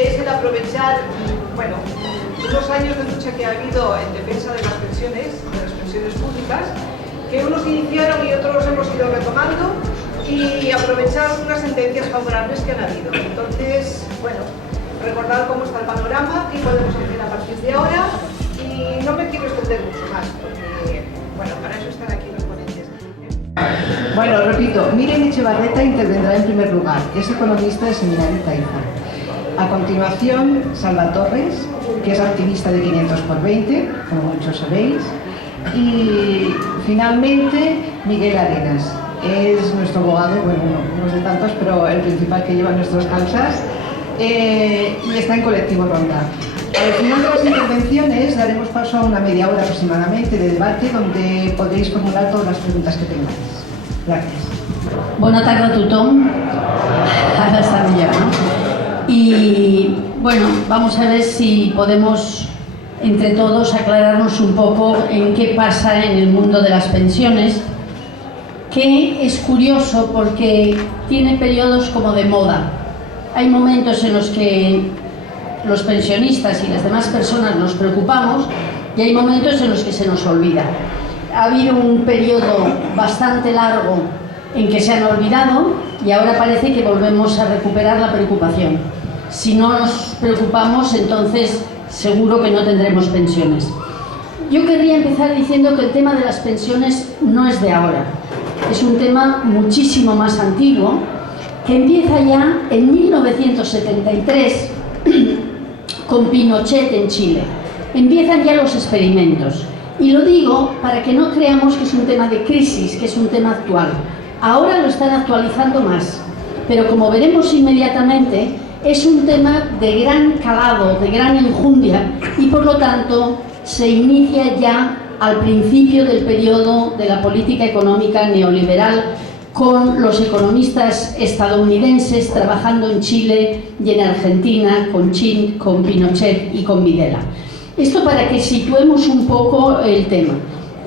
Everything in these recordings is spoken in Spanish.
que es el aprovechar, bueno, unos años de lucha que ha habido en defensa de las pensiones públicas, que unos iniciaron y otros hemos ido retomando, y aprovechar unas sentencias favorables que han habido. Entonces, bueno, recordar cómo está el panorama, qué podemos hacer a partir de ahora, y no me quiero extender mucho más, porque, bueno, para eso están aquí los ponentes. Bueno, repito, Miren Echevarreta intervendrá en primer lugar, es economista de Seminario Taifa. A continuación, Salva Torres, que es activista de 500×20, como muchos sabéis. Y finalmente, Miguel Arenas, es nuestro abogado, bueno, uno de tantos, pero el principal que lleva nuestras causas, y está en Colectivo Ronda. Al final de las intervenciones daremos paso a una media hora aproximadamente de debate, donde podréis formular todas las preguntas que tengáis. Gracias. Bona tarda a tothom. Ara està millor, ¿no? Y bueno, vamos a ver si podemos entre todos aclararnos un poco en qué pasa en el mundo de las pensiones, que es curioso porque tiene periodos como de moda. Hay momentos en los que los pensionistas y las demás personas nos preocupamos y hay momentos en los que se nos olvida. Ha habido un periodo bastante largo en que se han olvidado y ahora parece que volvemos a recuperar la preocupación. Si no nos preocupamos, entonces seguro que no tendremos pensiones. Yo querría empezar diciendo que el tema de las pensiones no es de ahora. Es un tema muchísimo más antiguo, que empieza ya en 1973 con Pinochet en Chile. Empiezan ya los experimentos. Y lo digo para que no creamos que es un tema de crisis, que es un tema actual. Ahora lo están actualizando más, pero como veremos inmediatamente, es un tema de gran calado, de gran enjundia, y por lo tanto se inicia ya al principio del periodo de la política económica neoliberal, con los economistas estadounidenses trabajando en Chile y en Argentina, con Chin, con Pinochet y con Videla. Esto para que situemos un poco el tema.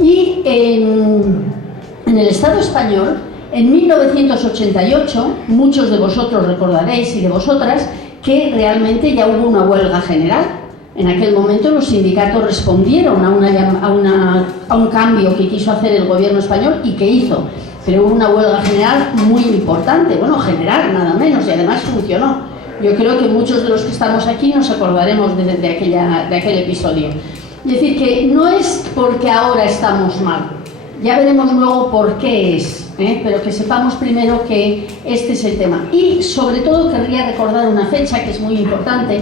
Y en el Estado español, en 1988, muchos de vosotros recordaréis y de vosotras que realmente ya hubo una huelga general. En aquel momento los sindicatos respondieron a un cambio que quiso hacer el gobierno español y que hizo. Pero hubo una huelga general muy importante, bueno, general nada menos, y además funcionó. Yo creo que muchos de los que estamos aquí nos acordaremos de aquel episodio. Es decir, que no es porque ahora estamos mal, ya veremos luego por qué es, pero que sepamos primero que este es el tema. Y sobre todo querría recordar una fecha que es muy importante.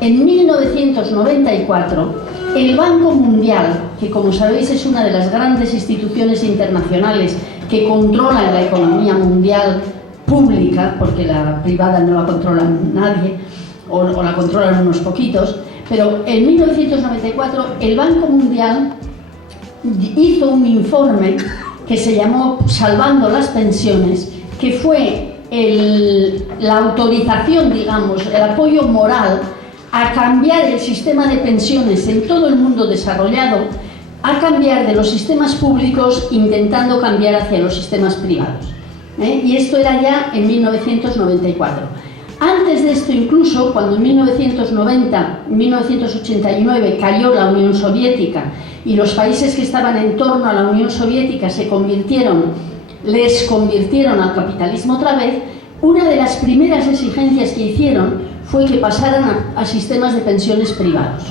En 1994, el Banco Mundial, que como sabéis es una de las grandes instituciones internacionales que controlan la economía mundial pública, porque la privada no la controla nadie, o la controlan unos poquitos, pero en 1994 el Banco Mundial hizo un informe que se llamó Salvando las Pensiones, que fue la autorización, digamos, el apoyo moral a cambiar el sistema de pensiones en todo el mundo desarrollado, a cambiar de los sistemas públicos intentando cambiar hacia los sistemas privados. Y esto era ya en 1994. Antes de esto incluso, cuando en 1989 cayó la Unión Soviética y los países que estaban en torno a la Unión Soviética les convirtieron al capitalismo otra vez, una de las primeras exigencias que hicieron fue que pasaran a sistemas de pensiones privados.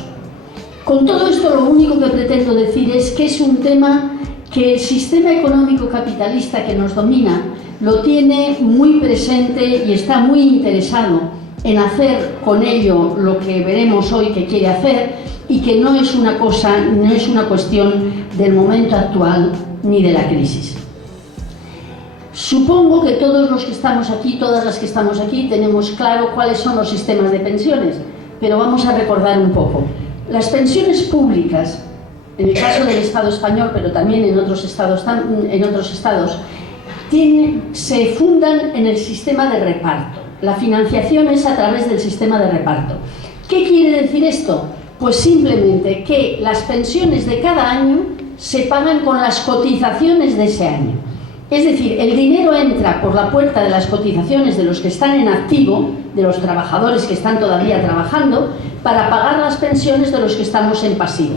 Con todo esto lo único que pretendo decir es que es un tema que el sistema económico capitalista que nos domina lo tiene muy presente y está muy interesado en hacer con ello lo que veremos hoy que quiere hacer, y que no es una cuestión del momento actual ni de la crisis. Supongo que todos los que estamos aquí, todas las que estamos aquí, tenemos claro cuáles son los sistemas de pensiones, pero vamos a recordar un poco. Las pensiones públicas, en el caso del Estado español, pero también en otros estados, se fundan en el sistema de reparto. La financiación es a través del sistema de reparto. ¿Qué quiere decir esto? Pues simplemente que las pensiones de cada año se pagan con las cotizaciones de ese año. Es decir, el dinero entra por la puerta de las cotizaciones de los que están en activo, de los trabajadores que están todavía trabajando, para pagar las pensiones de los que estamos en pasivo.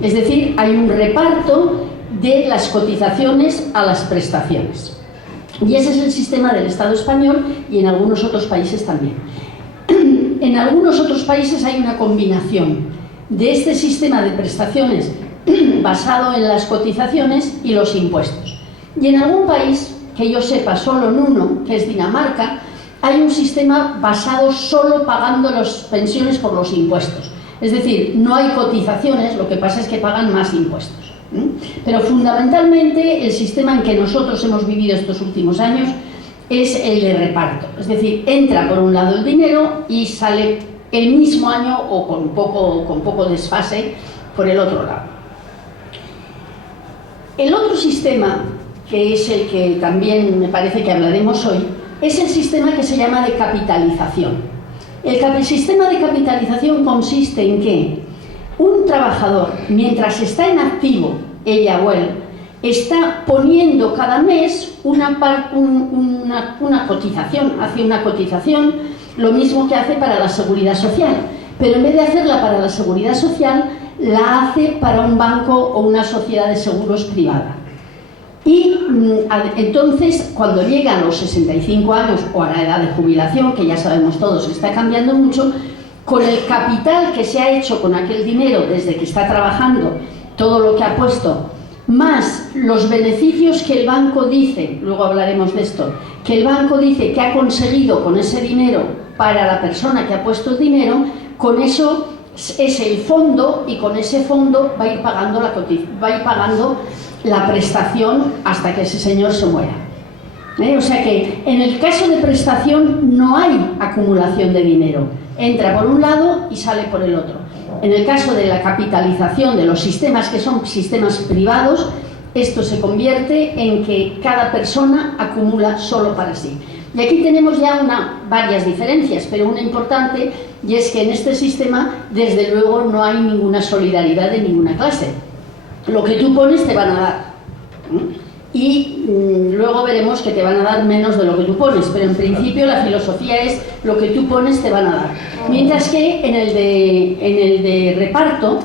Es decir, hay un reparto de las cotizaciones a las prestaciones. Y ese es el sistema del Estado español y en algunos otros países también. En algunos otros países hay una combinación de este sistema de prestaciones basado en las cotizaciones y los impuestos. Y en algún país, que yo sepa solo en uno, que es Dinamarca, hay un sistema basado solo pagando las pensiones por los impuestos. Es decir, no hay cotizaciones, lo que pasa es que pagan más impuestos. Pero fundamentalmente el sistema en que nosotros hemos vivido estos últimos años es el de reparto. Es decir, entra por un lado el dinero y sale el mismo año o con poco desfase por el otro lado. El otro sistema, que es el que también me parece que hablaremos hoy, es el sistema que se llama de capitalización. El sistema de capitalización consiste en que un trabajador, mientras está en activo, ella o él, está poniendo cada mes una cotización, hace una cotización, lo mismo que hace para la seguridad social, pero en vez de hacerla para la seguridad social, la hace para un banco o una sociedad de seguros privada. Y entonces, cuando llega a los 65 años o a la edad de jubilación, que ya sabemos todos que está cambiando mucho, con el capital que se ha hecho con aquel dinero desde que está trabajando, todo lo que ha puesto, más los beneficios que el banco dice, luego hablaremos de esto, que el banco dice que ha conseguido con ese dinero para la persona que ha puesto el dinero, con eso es el fondo y con ese fondo va a ir pagando la prestación hasta que ese señor se muera. O sea que en el caso de prestación no hay acumulación de dinero, entra por un lado y sale por el otro. En el caso de la capitalización de los sistemas que son sistemas privados, esto se convierte en que cada persona acumula solo para sí. Y aquí tenemos ya varias diferencias, pero una importante, y es que en este sistema desde luego no hay ninguna solidaridad de ninguna clase. Lo que tú pones te van a dar. Y luego veremos que te van a dar menos de lo que tú pones, pero en principio la filosofía es lo que tú pones te van a dar. Mientras que en el de reparto,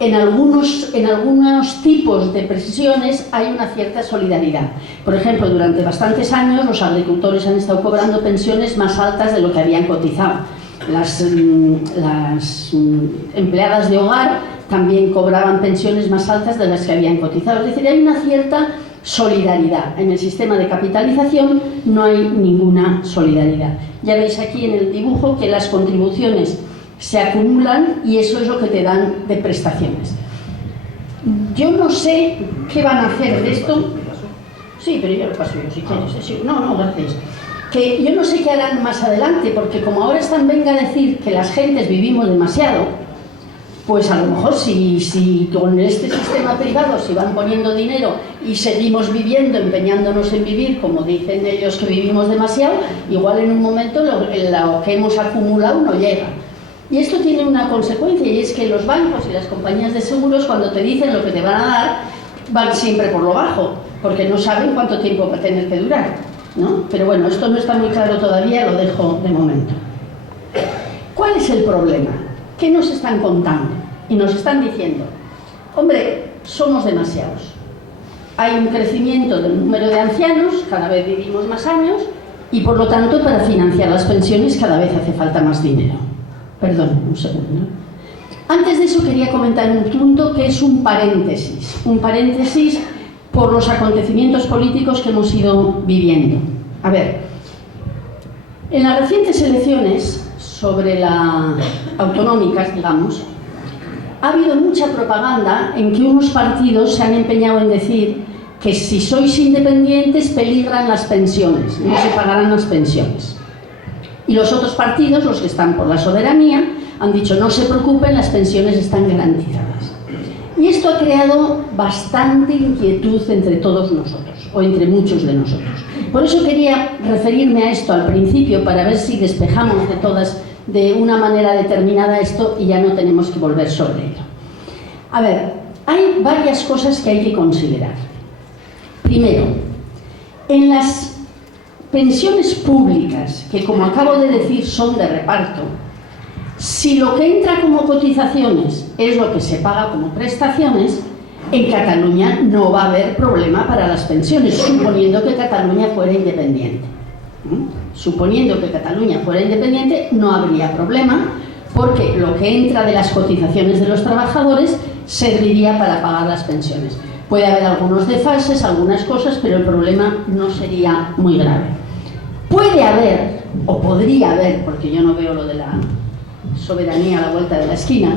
en algunos tipos de pensiones hay una cierta solidaridad. Por ejemplo, durante bastantes años los agricultores han estado cobrando pensiones más altas de lo que habían cotizado. Las empleadas de hogar también cobraban pensiones más altas de las que habían cotizado. Es decir, hay una cierta solidaridad. En el sistema de capitalización no hay ninguna solidaridad. Ya veis aquí en el dibujo que las contribuciones se acumulan y eso es lo que te dan de prestaciones. Yo no sé qué van a hacer de esto. Sí, pero yo lo paso yo si quieres. Sí. No, gracias. Que yo no sé qué harán más adelante, porque como ahora están venga a decir que las gentes vivimos demasiado, pues a lo mejor si con este sistema privado se van poniendo dinero y seguimos viviendo, empeñándonos en vivir, como dicen ellos que vivimos demasiado, igual en un momento lo que hemos acumulado no llega. Y esto tiene una consecuencia, y es que los bancos y las compañías de seguros, cuando te dicen lo que te van a dar, van siempre por lo bajo, porque no saben cuánto tiempo va a tener que durar, ¿no? Pero bueno, esto no está muy claro todavía, lo dejo de momento. ¿Cuál es el problema? ¿Qué nos están contando? Y nos están diciendo, hombre, somos demasiados. Hay un crecimiento del número de ancianos, cada vez vivimos más años, y por lo tanto para financiar las pensiones cada vez hace falta más dinero. Perdón, un segundo. Antes de eso quería comentar un punto que es un paréntesis por los acontecimientos políticos que hemos ido viviendo. A ver, en las recientes elecciones sobre las autonómicas, digamos, ha habido mucha propaganda en que unos partidos se han empeñado en decir que si sois independientes peligran las pensiones, no se pagarán las pensiones. Y los otros partidos, los que están por la soberanía, han dicho no se preocupen, las pensiones están garantizadas. Y esto ha creado bastante inquietud entre todos nosotros, o entre muchos de nosotros. Por eso quería referirme a esto al principio, para ver si despejamos de una manera determinada esto y ya no tenemos que volver sobre ello. A ver, hay varias cosas que hay que considerar. Primero, En las pensiones públicas, que como acabo de decir son de reparto, si lo que entra como cotizaciones es lo que se paga como prestaciones, en Cataluña no va a haber problema para las pensiones, suponiendo que Cataluña fuera independiente. Suponiendo que Cataluña fuera independiente, no habría problema, porque lo que entra de las cotizaciones de los trabajadores serviría para pagar las pensiones. Puede haber algunos desfases, algunas cosas, pero el problema no sería muy grave. Puede haber, o podría haber, porque yo no veo lo de la soberanía a la vuelta de la esquina,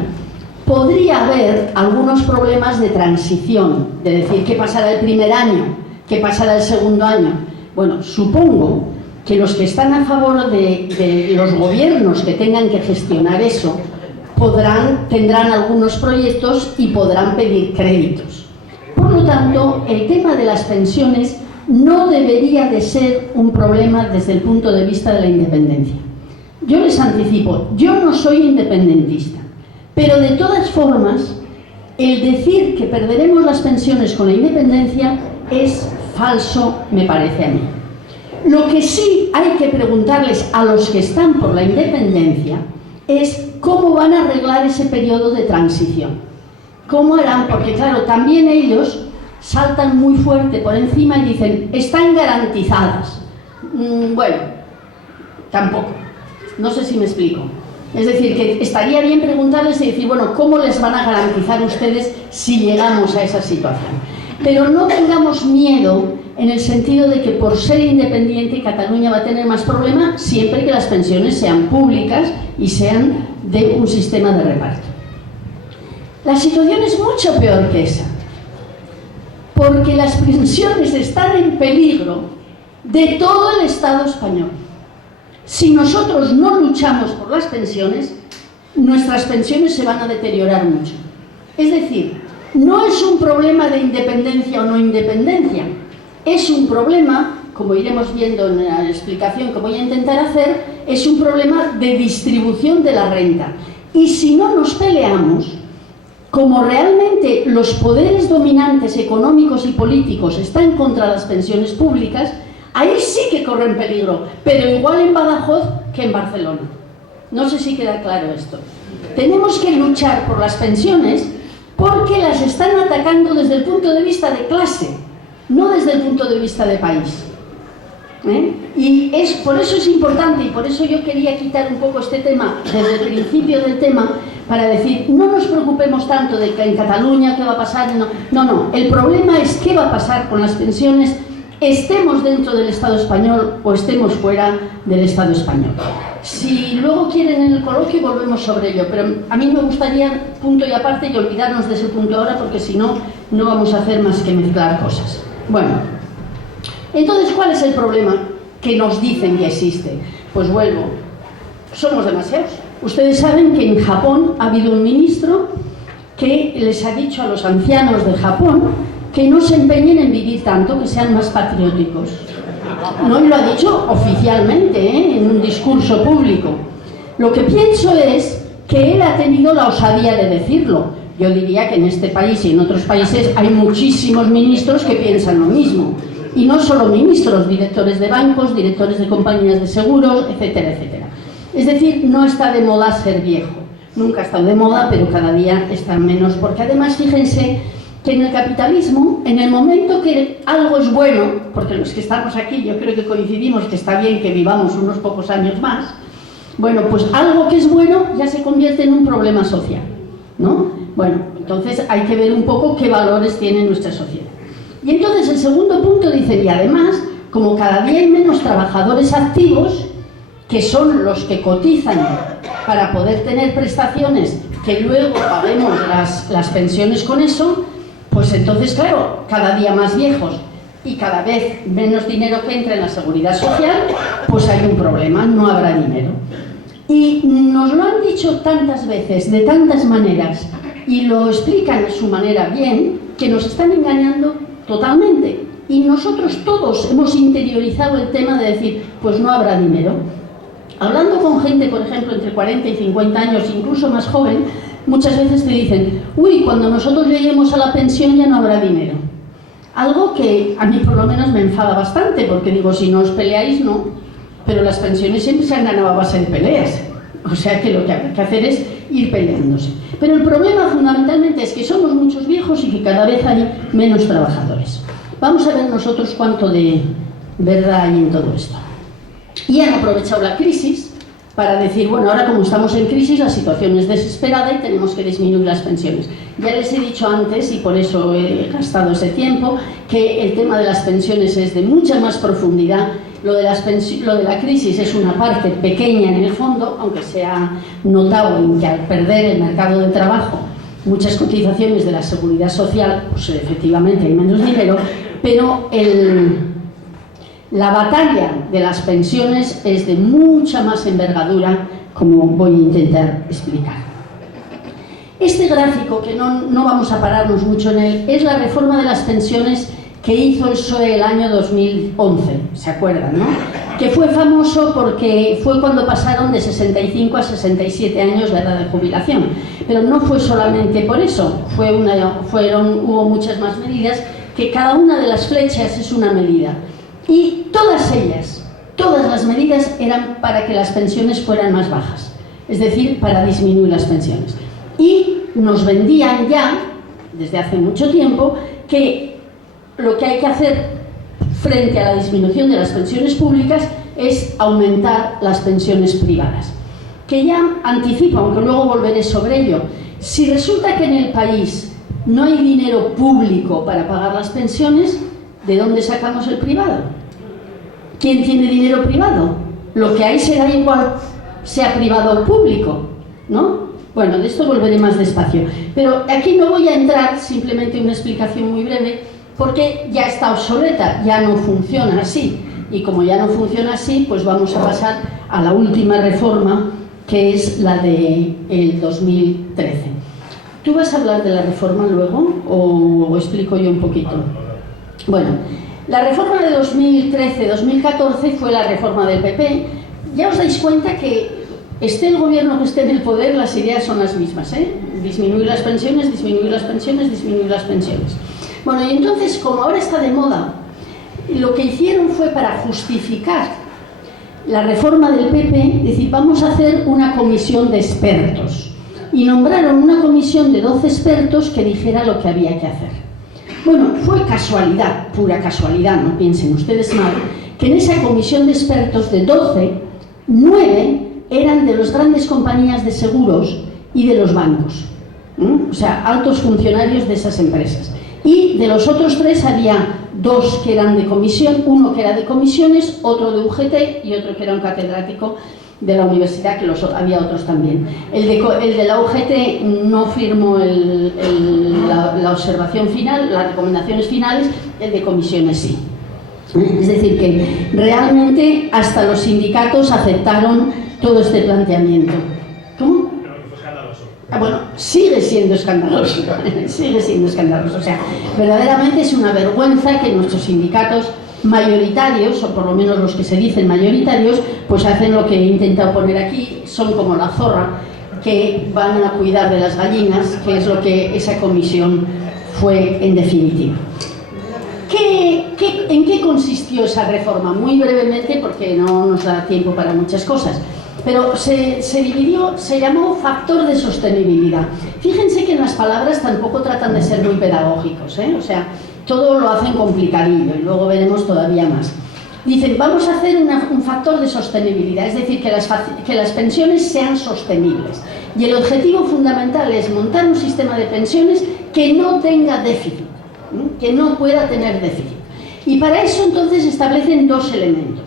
podría haber algunos problemas de transición, de decir qué pasará el primer año, qué pasará el segundo año. Bueno, supongo que los que están a favor de los gobiernos que tengan que gestionar eso tendrán algunos proyectos y podrán pedir créditos. Por lo tanto, el tema de las pensiones no debería de ser un problema desde el punto de vista de la independencia. Yo les anticipo, yo no soy independentista, pero de todas formas, el decir que perderemos las pensiones con la independencia es falso, me parece a mí. Lo que sí hay que preguntarles a los que están por la independencia es cómo van a arreglar ese periodo de transición. ¿Cómo harán? Porque claro, también ellos saltan muy fuerte por encima y dicen, están garantizadas. Bueno, tampoco. No sé si me explico. Es decir, que estaría bien preguntarles y decir, bueno, ¿cómo les van a garantizar ustedes si llegamos a esa situación? Pero no tengamos miedo en el sentido de que por ser independiente Cataluña va a tener más problemas siempre que las pensiones sean públicas y sean de un sistema de reparto. La situación es mucho peor que esa, porque las pensiones están en peligro de todo el Estado español. Si nosotros no luchamos por las pensiones, nuestras pensiones se van a deteriorar mucho. Es decir, no es un problema de independencia o no independencia, es un problema, como iremos viendo en la explicación que voy a intentar hacer, es un problema de distribución de la renta. Y si no nos peleamos, como realmente los poderes dominantes económicos y políticos están contra las pensiones públicas, ahí sí que corren peligro, pero igual en Badajoz que en Barcelona. No sé si queda claro esto. Tenemos que luchar por las pensiones porque las están atacando desde el punto de vista de clase, no desde el punto de vista de país. Y por eso es importante, y por eso yo quería quitar un poco este tema desde el principio del tema, para decir, no nos preocupemos tanto de que en Cataluña qué va a pasar. No, el problema es qué va a pasar con las pensiones, estemos dentro del Estado español o estemos fuera del Estado español. Si luego quieren en el coloquio volvemos sobre ello, pero a mí me gustaría punto y aparte y olvidarnos de ese punto ahora, porque si no, no vamos a hacer más que mezclar cosas. Bueno, entonces, ¿cuál es el problema que nos dicen que existe? Pues vuelvo, somos demasiados. Ustedes saben que en Japón ha habido un ministro que les ha dicho a los ancianos de Japón que no se empeñen en vivir tanto, que sean más patrióticos. No, y lo ha dicho oficialmente, en un discurso público. Lo que pienso es que él ha tenido la osadía de decirlo. Yo diría que en este país y en otros países hay muchísimos ministros que piensan lo mismo. Y no solo ministros, directores de bancos, directores de compañías de seguros, etcétera, etcétera. Es decir, no está de moda ser viejo. Nunca ha estado de moda, pero cada día está menos. Porque además, fíjense que en el capitalismo, en el momento que algo es bueno, porque los que estamos aquí yo creo que coincidimos que está bien que vivamos unos pocos años más, bueno, pues algo que es bueno ya se convierte en un problema social, ¿no? Bueno, entonces hay que ver un poco qué valores tiene nuestra sociedad. Y entonces el segundo punto dice, y además, como cada día hay menos trabajadores activos, que son los que cotizan para poder tener prestaciones que luego paguemos las pensiones con eso, pues entonces, claro, cada día más viejos y cada vez menos dinero que entra en la seguridad social, pues hay un problema, no habrá dinero. Y nos lo han dicho tantas veces, de tantas maneras, y lo explican a su manera bien, que nos están engañando totalmente. Y nosotros todos hemos interiorizado el tema de decir, pues no habrá dinero. Hablando con gente, por ejemplo, entre 40 y 50 años, incluso más joven, muchas veces te dicen, uy, cuando nosotros lleguemos a la pensión ya no habrá dinero. Algo que a mí por lo menos me enfada bastante, porque digo, si no os peleáis, no, pero las pensiones siempre se han ganado a base de peleas, o sea que lo que hay que hacer es ir peleándose. Pero el problema fundamentalmente es que somos muchos viejos y que cada vez hay menos trabajadores. Vamos a ver nosotros cuánto de verdad hay en todo esto. Y han aprovechado la crisis para decir, bueno, ahora como estamos en crisis, la situación es desesperada y tenemos que disminuir las pensiones. Ya les he dicho antes, y por eso he gastado ese tiempo, que el tema de las pensiones es de mucha más profundidad. Lo de la crisis es una parte pequeña en el fondo, aunque se ha notado en que al perder el mercado de trabajo, muchas cotizaciones de la seguridad social, pues efectivamente hay menos dinero, pero la batalla de las pensiones es de mucha más envergadura, como voy a intentar explicar. Este gráfico, que no vamos a pararnos mucho en él, es la reforma de las pensiones que hizo el PSOE el año 2011, ¿se acuerdan, no? Que fue famoso porque fue cuando pasaron de 65 a 67 años la edad de jubilación. Pero no fue solamente por eso, hubo muchas más medidas, que cada una de las flechas es una medida. Y todas ellas, todas las medidas eran para que las pensiones fueran más bajas, es decir, para disminuir las pensiones. Y nos vendían ya, desde hace mucho tiempo, que lo que hay que hacer frente a la disminución de las pensiones públicas es aumentar las pensiones privadas. Que ya anticipo, aunque luego volveré sobre ello, si resulta que en el país no hay dinero público para pagar las pensiones, ¿de dónde sacamos el privado? ¿Quién tiene dinero privado? Lo que hay será igual, sea privado o público, ¿no? Bueno, de esto volveré más despacio. Pero aquí no voy a entrar, simplemente una explicación muy breve, porque ya está obsoleta, ya no funciona así. Y como ya no funciona así, pues vamos a pasar a la última reforma, que es la del 2013. ¿Tú vas a hablar de la reforma luego o explico yo un poquito? Bueno, la reforma de 2013-2014 fue la reforma del PP. Ya os dais cuenta que esté el gobierno que esté en el poder, las ideas son las mismas, ¿eh? Disminuir las pensiones, disminuir las pensiones, disminuir las pensiones. Bueno, y entonces, como ahora está de moda, lo que hicieron fue para justificar la reforma del PP, decir, vamos a hacer una comisión de expertos. Y nombraron una comisión de 12 expertos que dijera lo que había que hacer. Bueno, fue casualidad, pura casualidad, no piensen ustedes mal, que en esa comisión de expertos de 12, 9 eran de las grandes compañías de seguros y de los bancos. O sea, altos funcionarios de esas empresas. Y de los otros 3 había 2 que eran de comisión, uno que era de comisiones, otro de UGT y otro que era un catedrático de la universidad, que había otros también. El de la UGT no firmó la observación final, las recomendaciones finales, el de comisiones sí. Es decir, que realmente hasta los sindicatos aceptaron todo este planteamiento. ¿Cómo? Bueno, sigue siendo escandaloso, sigue siendo escandaloso. O sea, verdaderamente es una vergüenza que nuestros sindicatos mayoritarios, o por lo menos los que se dicen mayoritarios, pues hacen lo que he intentado poner aquí, son como la zorra, que van a cuidar de las gallinas, que es lo que esa comisión fue en definitiva. ¿En qué consistió esa reforma? Muy brevemente, porque no nos da tiempo para muchas cosas. Pero se dividió, se llamó factor de sostenibilidad. Fíjense que en las palabras tampoco tratan de ser muy pedagógicos, ¿eh? O sea, todo lo hacen complicadillo y luego veremos todavía más. Dicen, vamos a hacer un factor de sostenibilidad, es decir, que las pensiones sean sostenibles. Y el objetivo fundamental es montar un sistema de pensiones que no tenga déficit, que no pueda tener déficit. Y para eso entonces establecen 2 elementos.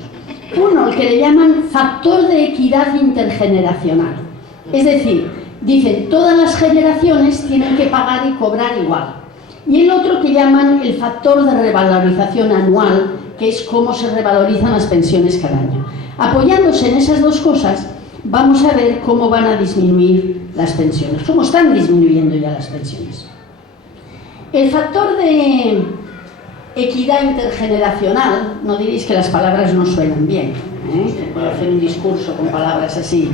Uno, el que le llaman factor de equidad intergeneracional. Es decir, dicen, todas las generaciones tienen que pagar y cobrar igual. Y el otro que llaman el factor de revalorización anual, que es cómo se revalorizan las pensiones cada año. Apoyándose en esas 2 cosas, vamos a ver cómo van a disminuir las pensiones, cómo están disminuyendo ya las pensiones. El factor de equidad intergeneracional, no diréis que las palabras no suenan bien, ¿eh? Se puede hacer un discurso con palabras así.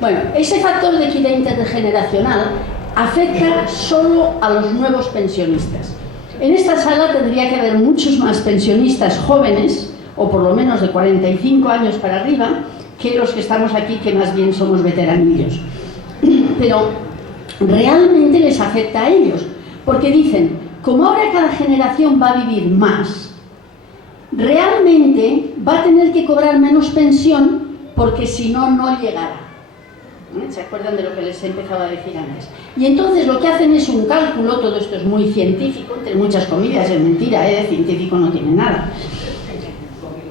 Bueno, ese factor de equidad intergeneracional afecta solo a los nuevos pensionistas. En esta sala tendría que haber muchos más pensionistas jóvenes, o por lo menos de 45 años para arriba, que los que estamos aquí, que más bien somos veteranillos. Pero realmente les afecta a ellos, porque dicen, como ahora cada generación va a vivir más, realmente va a tener que cobrar menos pensión porque si no, no llegará. ¿Se acuerdan de lo que les he empezado a decir antes? Y entonces lo que hacen es un cálculo, todo esto es muy científico, entre muchas comillas, es mentira, de científico no tiene nada.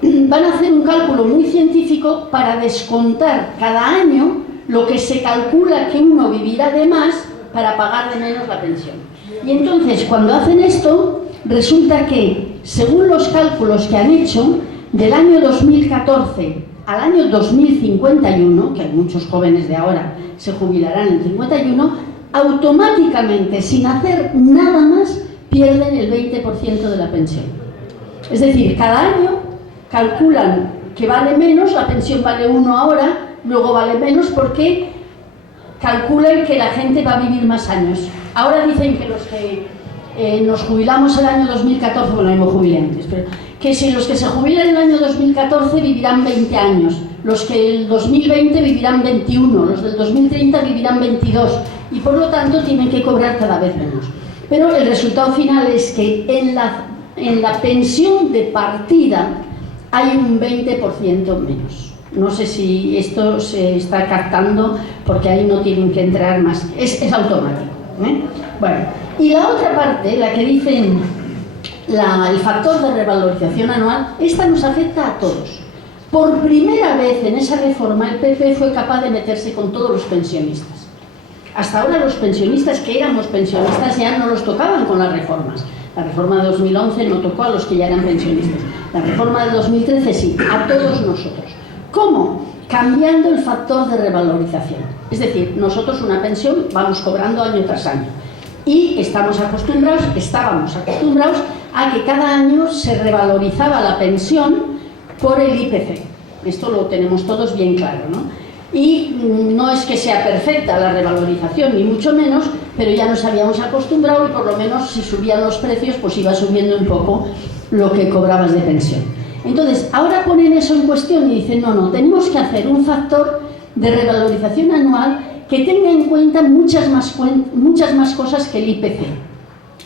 Van a hacer un cálculo muy científico para descontar cada año lo que se calcula que uno vivirá de más para pagar de menos la pensión. Y entonces, cuando hacen esto, resulta que, según los cálculos que han hecho, del año 2014 al año 2051, que hay muchos jóvenes de ahora se jubilarán en 51, automáticamente, sin hacer nada más, pierden el 20% de la pensión. Es decir, cada año calculan que vale menos, la pensión vale 1 ahora, luego vale menos porque calculan que la gente va a vivir más años. Ahora dicen que los que nos jubilamos el año 2014, bueno, no me jubilé antes, pero que si los que se jubilan en el año 2014 vivirán 20 años, los que el 2020 vivirán 21, los del 2030 vivirán 22 y por lo tanto tienen que cobrar cada vez menos. Pero el resultado final es que en la pensión de partida hay un 20% menos. No sé si esto se está captando porque ahí no tienen que entrar más, es automático. Bueno, y la otra parte, la que dicen el factor de revalorización anual, esta nos afecta a todos. Por primera vez en esa reforma el PP fue capaz de meterse con todos los pensionistas. Hasta ahora los pensionistas que éramos pensionistas ya no los tocaban con las reformas. La reforma de 2011 no tocó a los que ya eran pensionistas. La reforma de 2013 sí, a todos nosotros. ¿Cómo? Cambiando el factor de revalorización. Es decir, nosotros una pensión vamos cobrando año tras año. Y estábamos acostumbrados a que cada año se revalorizaba la pensión por el IPC. Esto lo tenemos todos bien claro, ¿no? Y no es que sea perfecta la revalorización, ni mucho menos, pero ya nos habíamos acostumbrado y por lo menos si subían los precios, pues iba subiendo un poco lo que cobrabas de pensión. Entonces, ahora ponen eso en cuestión y dicen, no, tenemos que hacer un factor de revalorización anual que tenga en cuenta muchas más cosas que el IPC.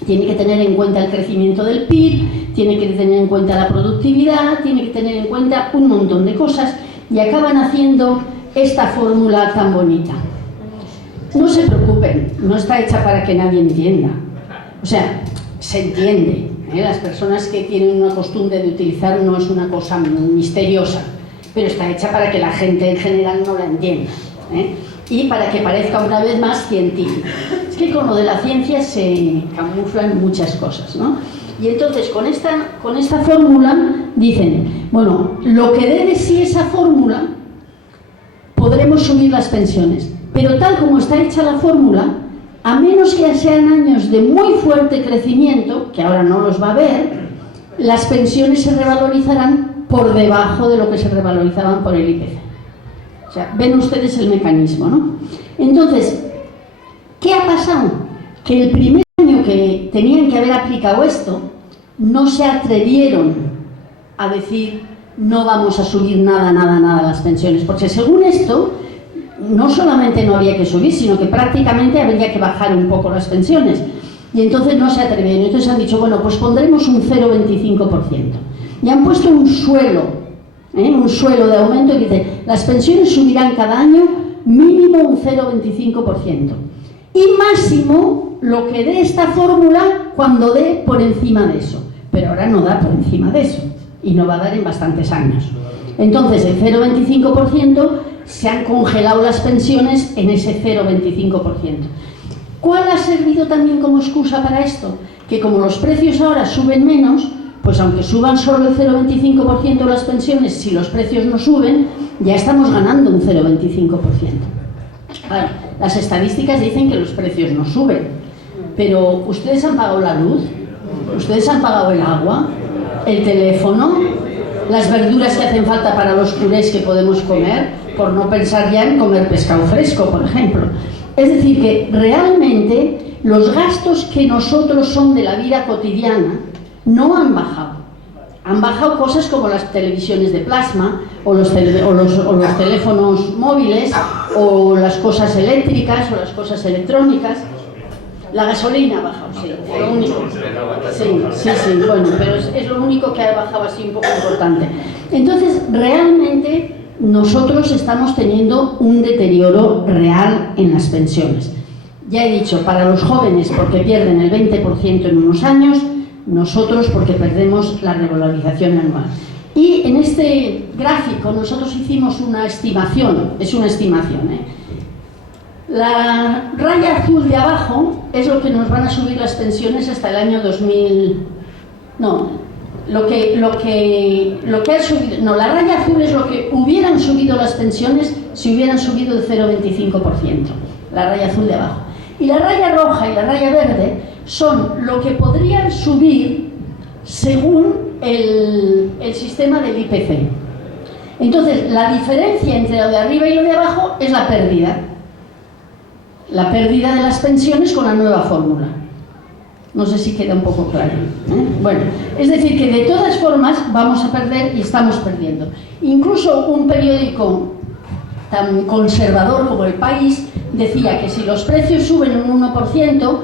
Tiene que tener en cuenta el crecimiento del PIB, tiene que tener en cuenta la productividad, tiene que tener en cuenta un montón de cosas y acaban haciendo esta fórmula tan bonita. No se preocupen, no está hecha para que nadie entienda. O sea, se entiende. Las personas que tienen una costumbre de utilizar no es una cosa misteriosa, pero está hecha para que la gente en general no la entienda. Y para que parezca una vez más científico. Es que con lo de la ciencia se camuflan muchas cosas, ¿no? Y entonces con esta fórmula dicen, bueno, lo que dé de sí esa fórmula, podremos subir las pensiones, pero tal como está hecha la fórmula, a menos que sean años de muy fuerte crecimiento, que ahora no los va a haber, las pensiones se revalorizarán por debajo de lo que se revalorizaban por el IPC. O sea, ven ustedes el mecanismo, ¿no? Entonces, ¿qué ha pasado? Que el primer año que tenían que haber aplicado esto, no se atrevieron a decir no vamos a subir nada las pensiones, porque según esto, no solamente no había que subir, sino que prácticamente habría que bajar un poco las pensiones. Y entonces no se atrevieron. Entonces han dicho, bueno, pues pondremos un 0,25%. Y han puesto un suelo de aumento que dice, las pensiones subirán cada año mínimo un 0,25%. Y máximo lo que dé esta fórmula cuando dé por encima de eso. Pero ahora no da por encima de eso. Y no va a dar en bastantes años. Entonces el 0,25% se han congelado las pensiones en ese 0,25%. ¿Cuál ha servido también como excusa para esto? Que como los precios ahora suben menos, pues aunque suban solo el 0,25% las pensiones, si los precios no suben, ya estamos ganando un 0,25%. Claro, las estadísticas dicen que los precios no suben, pero ¿ustedes han pagado la luz? ¿Ustedes han pagado el agua? ¿El teléfono? ¿Las verduras que hacen falta para los purés que podemos comer? Por no pensar ya en comer pescado fresco, por ejemplo. Es decir, que realmente los gastos que nosotros son de la vida cotidiana no han bajado. Han bajado cosas como las televisiones de plasma, o los teléfonos móviles, o las cosas eléctricas, o las cosas electrónicas. La gasolina ha bajado, sí, es lo único. Sí, bueno, pero es lo único que ha bajado así un poco importante. Entonces, realmente nosotros estamos teniendo un deterioro real en las pensiones. Ya he dicho, para los jóvenes porque pierden el 20% en unos años, nosotros porque perdemos la revalorización anual. Y en este gráfico nosotros hicimos una estimación, es una estimación, La raya azul de abajo es lo que nos van a subir las pensiones hasta el año 2000. No, la raya azul es lo que hubieran subido las pensiones si hubieran subido el 0,25%, la raya azul de abajo. Y la raya roja y la raya verde son lo que podrían subir según el sistema del IPC. Entonces, la diferencia entre lo de arriba y lo de abajo es la pérdida de las pensiones con la nueva fórmula. No sé si queda un poco claro, Bueno, es decir, que de todas formas vamos a perder y estamos perdiendo. Incluso un periódico tan conservador como El País decía que si los precios suben un 1%,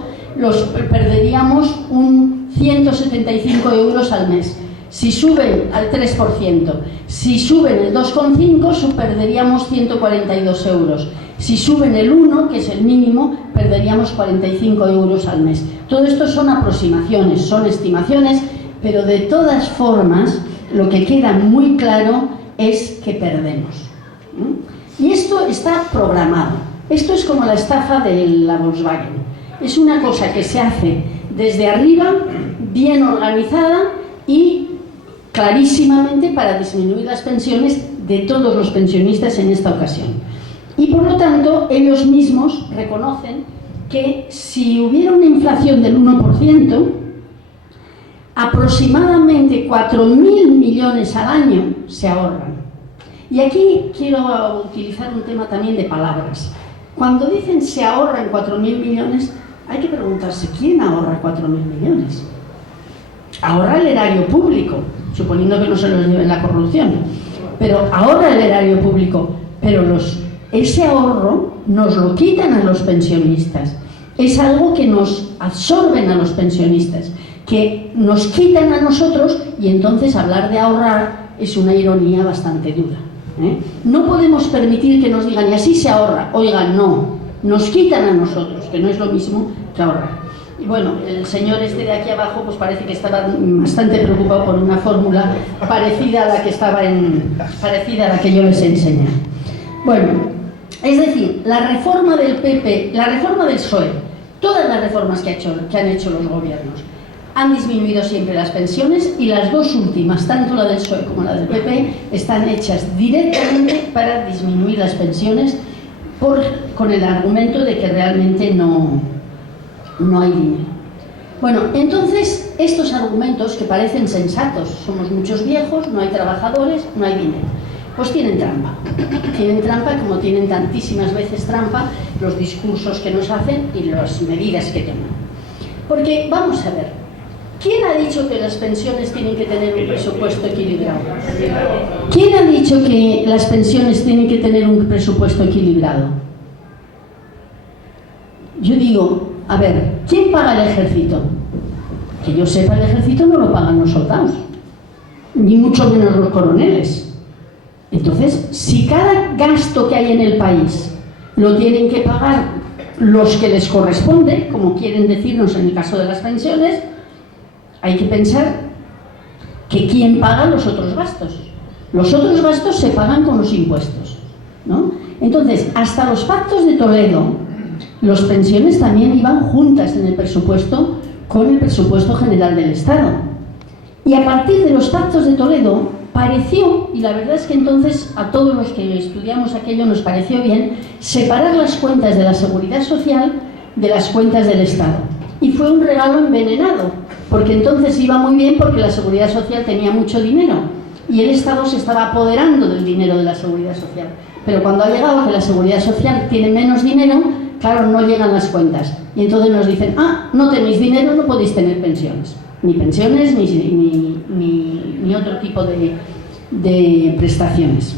perderíamos un 175 euros al mes. Si suben al 3%, si suben el 2,5%, perderíamos 142 euros. Si suben el 1, que es el mínimo, perderíamos 45 euros al mes. Todo esto son aproximaciones, son estimaciones, pero de todas formas, lo que queda muy claro es que perdemos. Y esto está programado. Esto es como la estafa de la Volkswagen. Es una cosa que se hace desde arriba, bien organizada y clarísimamente para disminuir las pensiones de todos los pensionistas en esta ocasión. Y por lo tanto, ellos mismos reconocen que si hubiera una inflación del 1%, aproximadamente 4.000 millones al año se ahorran. Y aquí quiero utilizar un tema también de palabras. Cuando dicen se ahorran 4.000 millones, hay que preguntarse, ¿quién ahorra 4.000 millones? Ahorra el erario público, suponiendo que no se los lleve la corrupción, pero ahorra el erario público, pero ese ahorro nos lo quitan a los pensionistas. Es algo que nos absorben a los pensionistas, que nos quitan a nosotros, y entonces hablar de ahorrar es una ironía bastante dura. No podemos permitir que nos digan, y así se ahorra. Oigan, no, nos quitan a nosotros, que no es lo mismo que ahorrar. Y bueno, el señor de aquí abajo pues parece que estaba bastante preocupado por una fórmula parecida a la que yo les he enseñado. Bueno, es decir, la reforma del PP, la reforma del PSOE, todas las reformas que han hecho los gobiernos han disminuido siempre las pensiones, y las dos últimas, tanto la del PSOE como la del PP, están hechas directamente para disminuir las pensiones con el argumento de que realmente no hay dinero. Bueno, entonces estos argumentos que parecen sensatos, somos muchos viejos, no hay trabajadores, no hay dinero, pues tienen trampa. Tienen trampa como tienen tantísimas veces trampa los discursos que nos hacen y las medidas que toman. Porque, vamos a ver, ¿quién ha dicho que las pensiones tienen que tener un presupuesto equilibrado? ¿Quién ha dicho que las pensiones tienen que tener un presupuesto equilibrado? Yo digo, a ver, ¿quién paga el ejército? Que yo sepa, el ejército no lo pagan los soldados, ni mucho menos los coroneles. Entonces, si cada gasto que hay en el país lo tienen que pagar los que les corresponde, como quieren decirnos en el caso de las pensiones, hay que pensar que ¿quién paga los otros gastos? Los otros gastos se pagan con los impuestos, ¿no? Entonces, hasta los pactos de Toledo, las pensiones también iban juntas en el presupuesto con el presupuesto general del Estado. Y a partir de los pactos de Toledo pareció, y la verdad es que entonces a todos los que estudiamos aquello nos pareció bien, separar las cuentas de la Seguridad Social de las cuentas del Estado. Y fue un regalo envenenado, porque entonces iba muy bien porque la Seguridad Social tenía mucho dinero y el Estado se estaba apoderando del dinero de la Seguridad Social. Pero cuando ha llegado que la Seguridad Social tiene menos dinero, claro, no llegan las cuentas. Y entonces nos dicen, no tenéis dinero, no podéis tener pensiones. Ni pensiones, ni otro tipo de prestaciones.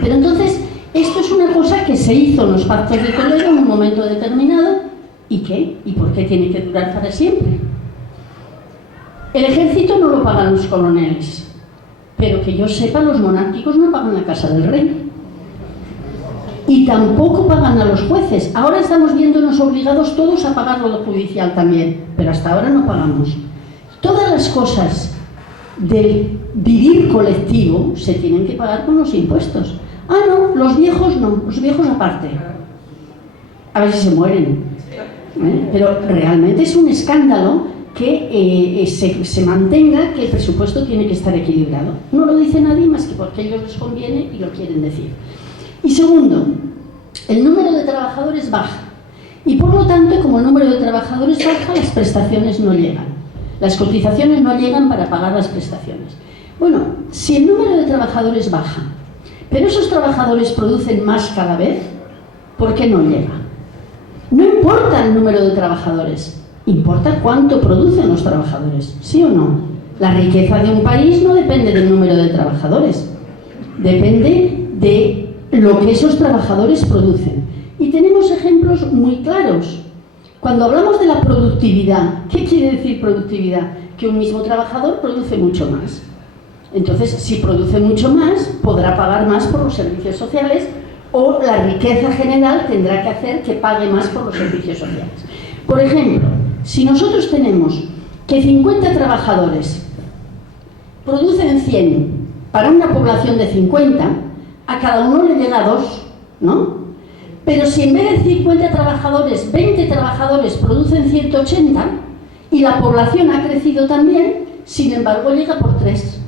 Pero entonces, esto es una cosa que se hizo en los pactos de Toledo en un momento determinado. ¿Y qué? ¿Y por qué tiene que durar para siempre? El ejército no lo pagan los coroneles, pero que yo sepa, los monárquicos no pagan la casa del rey. Y tampoco pagan a los jueces. Ahora estamos viéndonos obligados todos a pagar lo judicial también, pero hasta ahora no pagamos. Todas las cosas del vivir colectivo se tienen que pagar con los impuestos. No, los viejos no, los viejos aparte. A ver si se mueren. Pero realmente es un escándalo que se mantenga que el presupuesto tiene que estar equilibrado. No lo dice nadie más que porque a ellos les conviene y lo quieren decir. Y segundo, el número de trabajadores baja. Y por lo tanto, como el número de trabajadores baja, las prestaciones no llegan. Las cotizaciones no llegan para pagar las prestaciones. Bueno, si el número de trabajadores baja, pero esos trabajadores producen más cada vez, ¿por qué no llega? No importa el número de trabajadores, importa cuánto producen los trabajadores, ¿sí o no? La riqueza de un país no depende del número de trabajadores, depende de lo que esos trabajadores producen. Y tenemos ejemplos muy claros. Cuando hablamos de la productividad, ¿qué quiere decir productividad? Que un mismo trabajador produce mucho más. Entonces, si produce mucho más, podrá pagar más por los servicios sociales, o la riqueza general tendrá que hacer que pague más por los servicios sociales. Por ejemplo, si nosotros tenemos que 50 trabajadores producen 100 para una población de 50, a cada uno le llega 2, ¿no? Pero si en vez de 50 trabajadores, 20 trabajadores producen 180 y la población ha crecido también, sin embargo llega por 3.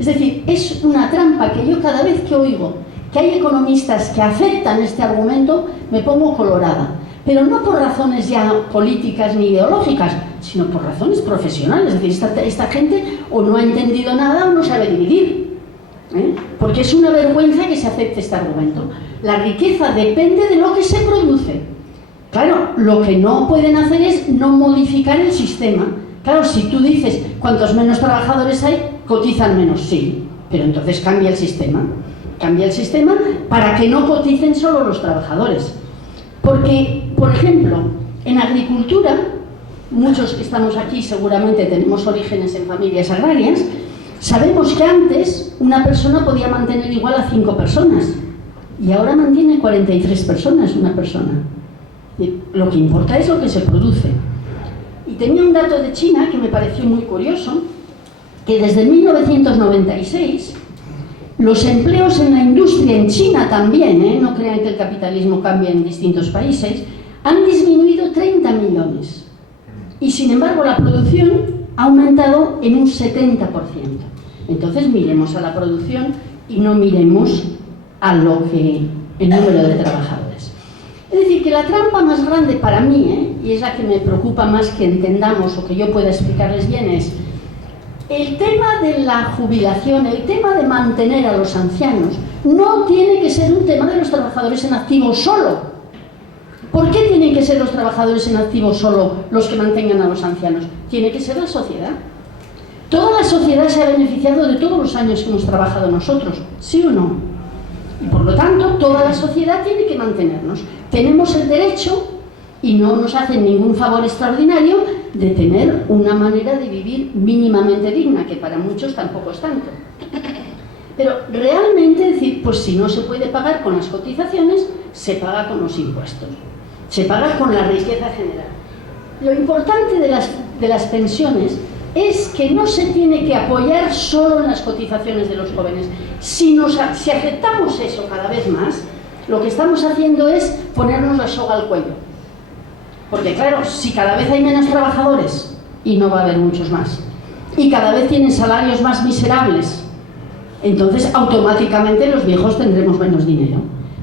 Es decir, es una trampa que yo cada vez que oigo que hay economistas que aceptan este argumento, me pongo colorada. Pero no por razones ya políticas ni ideológicas, sino por razones profesionales. Es decir, esta gente o no ha entendido nada o no sabe dividir. Porque es una vergüenza que se acepte este argumento. La riqueza depende de lo que se produce. Claro, lo que no pueden hacer es no modificar el sistema. Claro, si tú dices cuantos menos trabajadores hay, cotizan menos, sí, pero entonces cambia el sistema. Cambia el sistema para que no coticen solo los trabajadores. Porque, por ejemplo, en agricultura, muchos que estamos aquí seguramente tenemos orígenes en familias agrarias, sabemos que antes una persona podía mantener igual a 5 personas y ahora mantiene 43 personas una persona. Lo que importa es lo que se produce. Y tenía un dato de China que me pareció muy curioso, que desde 1996 los empleos en la industria en China también, no crean que el capitalismo cambia en distintos países, han disminuido 30 millones. Y sin embargo la producción ha aumentado en un 70%. Entonces miremos a la producción y no miremos a el número de trabajadores. Es decir, que la trampa más grande para mí, y es la que me preocupa más que entendamos o que yo pueda explicarles bien, es el tema de la jubilación, el tema de mantener a los ancianos, no tiene que ser un tema de los trabajadores en activo solo. ¿Por qué tienen que ser los trabajadores en activo solo los que mantengan a los ancianos? Tiene que ser la sociedad. Toda la sociedad se ha beneficiado de todos los años que hemos trabajado nosotros, ¿sí o no? Y por lo tanto, toda la sociedad tiene que mantenernos. Tenemos el derecho, y no nos hacen ningún favor extraordinario, de tener una manera de vivir mínimamente digna, que para muchos tampoco es tanto. Pero realmente decir, pues si no se puede pagar con las cotizaciones, se paga con los impuestos, se paga con la riqueza general. Lo importante de las pensiones es que no se tiene que apoyar solo en las cotizaciones de los jóvenes. Si aceptamos eso cada vez más, lo que estamos haciendo es ponernos la soga al cuello. Porque claro, si cada vez hay menos trabajadores, y no va a haber muchos más, y cada vez tienen salarios más miserables, entonces automáticamente los viejos tendremos menos dinero.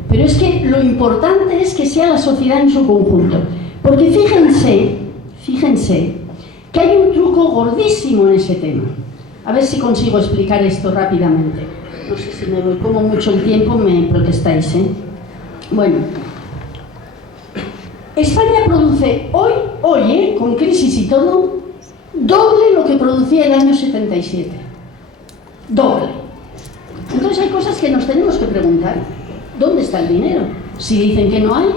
Pero es que lo importante es que sea la sociedad en su conjunto. Porque fíjense que hay un truco gordísimo en ese tema. A ver si consigo explicar esto rápidamente. No sé si me voy como mucho el tiempo, me protestáis, Bueno, España produce hoy, con crisis y todo, doble lo que producía el año 77. Doble. Entonces hay cosas que nos tenemos que preguntar. ¿Dónde está el dinero? Si dicen que no hay,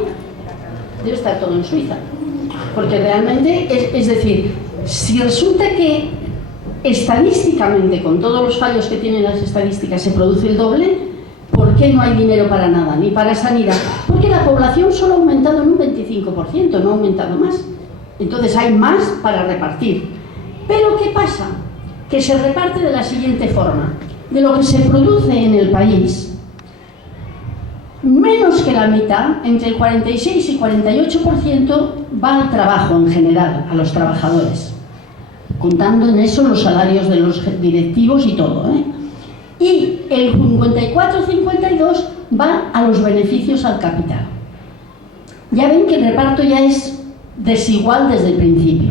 debe estar todo en Suiza. Porque realmente, es decir, si resulta que estadísticamente, con todos los fallos que tienen las estadísticas, se produce el doble, ¿por qué no hay dinero para nada, ni para sanidad? Porque la población solo ha aumentado en un 25%, no ha aumentado más. Entonces hay más para repartir. Pero ¿qué pasa? Que se reparte de la siguiente forma. De lo que se produce en el país, menos que la mitad, entre el 46 y 48%, va al trabajo en general, a los trabajadores. Contando en eso los salarios de los directivos y todo, ¿eh? Y el 54-52 va a los beneficios al capital. Ya ven que el reparto ya es desigual desde el principio.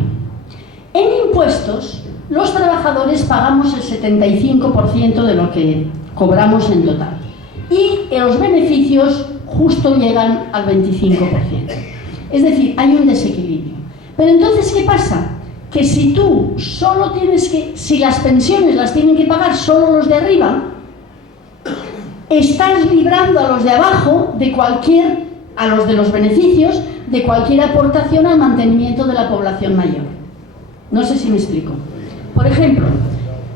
En impuestos, los trabajadores pagamos el 75% de lo que cobramos en total. Y los beneficios justo llegan al 25%. Es decir, hay un desequilibrio. Pero entonces, ¿qué pasa? Que si tú solo tienes que, si las pensiones las tienen que pagar solo los de arriba, estás librando a los de abajo de a los de los beneficios, de cualquier aportación al mantenimiento de la población mayor. No sé si me explico. Por ejemplo,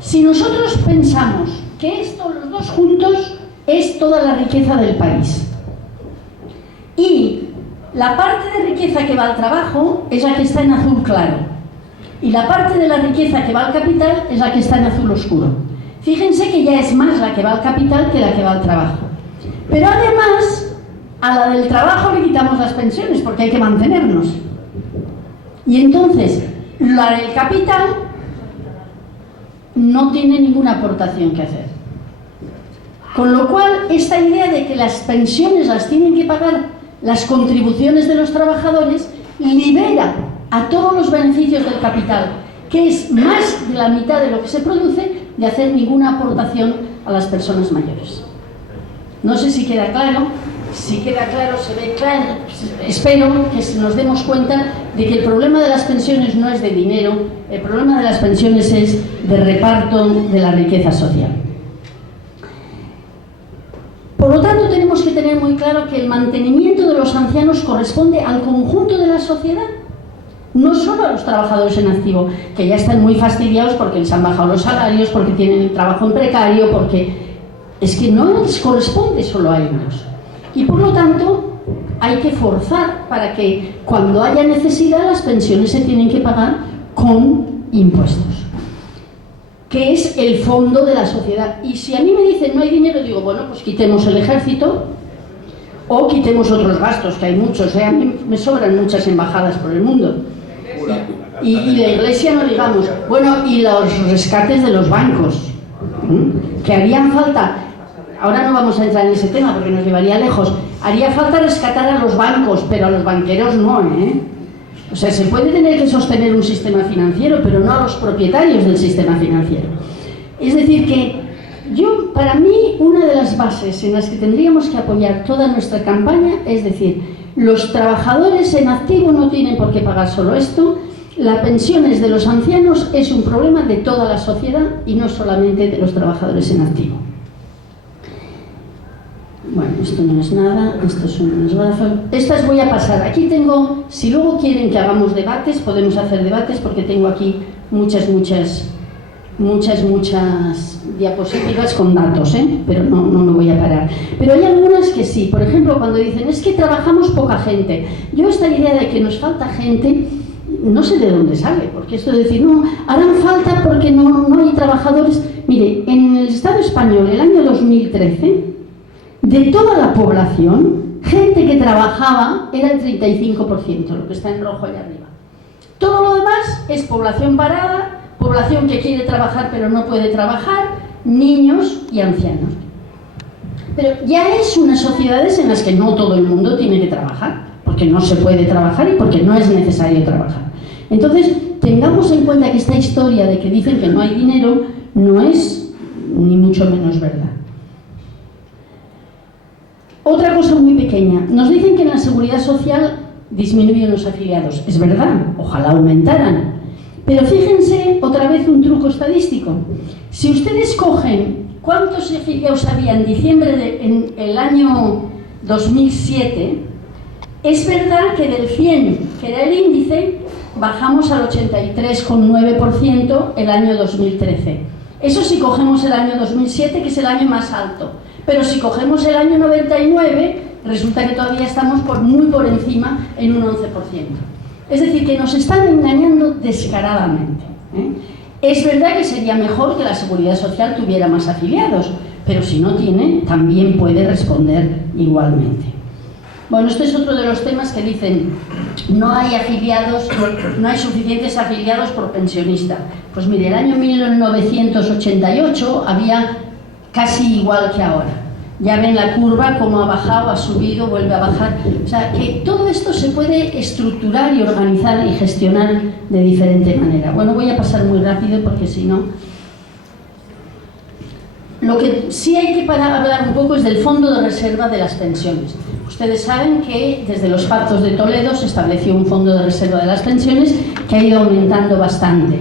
si nosotros pensamos que esto, los dos juntos, es toda la riqueza del país, y la parte de riqueza que va al trabajo es la que está en azul claro, y la parte de la riqueza que va al capital es la que está en azul oscuro. Fíjense que ya es más la que va al capital que la que va al trabajo. Pero además, a la del trabajo le quitamos las pensiones porque hay que mantenernos. Y entonces, la del capital no tiene ninguna aportación que hacer. Con lo cual, esta idea de que las pensiones las tienen que pagar las contribuciones de los trabajadores libera a todos los beneficios del capital, que es más de la mitad de lo que se produce, de hacer ninguna aportación a las personas mayores. No sé si queda claro. Si queda claro, se ve claro. Espero que nos demos cuenta de que el problema de las pensiones no es de dinero, el problema de las pensiones es de reparto de la riqueza social. Por lo tanto, tenemos que tener muy claro que el mantenimiento de los ancianos corresponde al conjunto de la sociedad, no solo a los trabajadores en activo, que ya están muy fastidiados porque les han bajado los salarios, porque tienen el trabajo en precario, porque es que no les corresponde solo a ellos. Y por lo tanto, hay que forzar para que cuando haya necesidad las pensiones se tienen que pagar con impuestos, que es el fondo de la sociedad. Y si a mí me dicen no hay dinero, digo, bueno, pues quitemos el ejército o quitemos otros gastos, que hay muchos, a mí me sobran muchas embajadas por el mundo. Y la iglesia no digamos, bueno, y los rescates de los bancos, que harían falta. Ahora no vamos a entrar en ese tema porque nos llevaría lejos. Haría falta rescatar a los bancos, pero a los banqueros no, ¿eh? O sea, se puede tener que sostener un sistema financiero, pero no a los propietarios del sistema financiero. Es decir que para mí, una de las bases en las que tendríamos que apoyar toda nuestra campaña es decir, los trabajadores en activo no tienen por qué pagar solo esto, las pensiones de los ancianos es un problema de toda la sociedad y no solamente de los trabajadores en activo. Bueno, esto no es nada, estos son unos gráficos. Estas voy a pasar. Aquí tengo, si luego quieren que hagamos debates, podemos hacer debates porque tengo aquí muchas diapositivas con datos, pero no me voy a parar. Pero hay algunas que sí. Por ejemplo, cuando dicen, es que trabajamos poca gente. Yo esta idea de que nos falta gente, no sé de dónde sale, porque esto de decir, no, harán falta porque no hay trabajadores. Mire, en el Estado español, el año 2013, de toda la población, gente que trabajaba era el 35%, lo que está en rojo allá arriba. Todo lo demás es población parada, población que quiere trabajar pero no puede trabajar, niños y ancianos. Pero ya es unas sociedades en las que no todo el mundo tiene que trabajar, porque no se puede trabajar y porque no es necesario trabajar. Entonces, tengamos en cuenta que esta historia de que dicen que no hay dinero no es ni mucho menos verdad. Otra cosa muy pequeña, nos dicen que en la seguridad social disminuyen los afiliados. Es verdad, ojalá aumentaran. Pero fíjense otra vez un truco estadístico. Si ustedes cogen cuántos afiliados había en diciembre en el año 2007, es verdad que del 100, que era el índice, bajamos al 83,9% el año 2013. Eso si cogemos el año 2007, que es el año más alto. Pero si cogemos el año 99, resulta que todavía estamos muy por encima en un 11%. Es decir, que nos están engañando descaradamente, ¿eh? Es verdad que sería mejor que la Seguridad Social tuviera más afiliados, pero si no tiene, también puede responder igualmente. Bueno, este es otro de los temas que dicen, no hay afiliados, no hay suficientes afiliados por pensionista. Pues mire, el año 1988 había casi igual que ahora. Ya ven la curva, cómo ha bajado, ha subido, vuelve a bajar. O sea, que todo esto se puede estructurar y organizar y gestionar de diferente manera. Bueno, voy a pasar muy rápido porque si no... Lo que sí hay que hablar un poco es del fondo de reserva de las pensiones. Ustedes saben que desde los pactos de Toledo se estableció un fondo de reserva de las pensiones que ha ido aumentando bastante.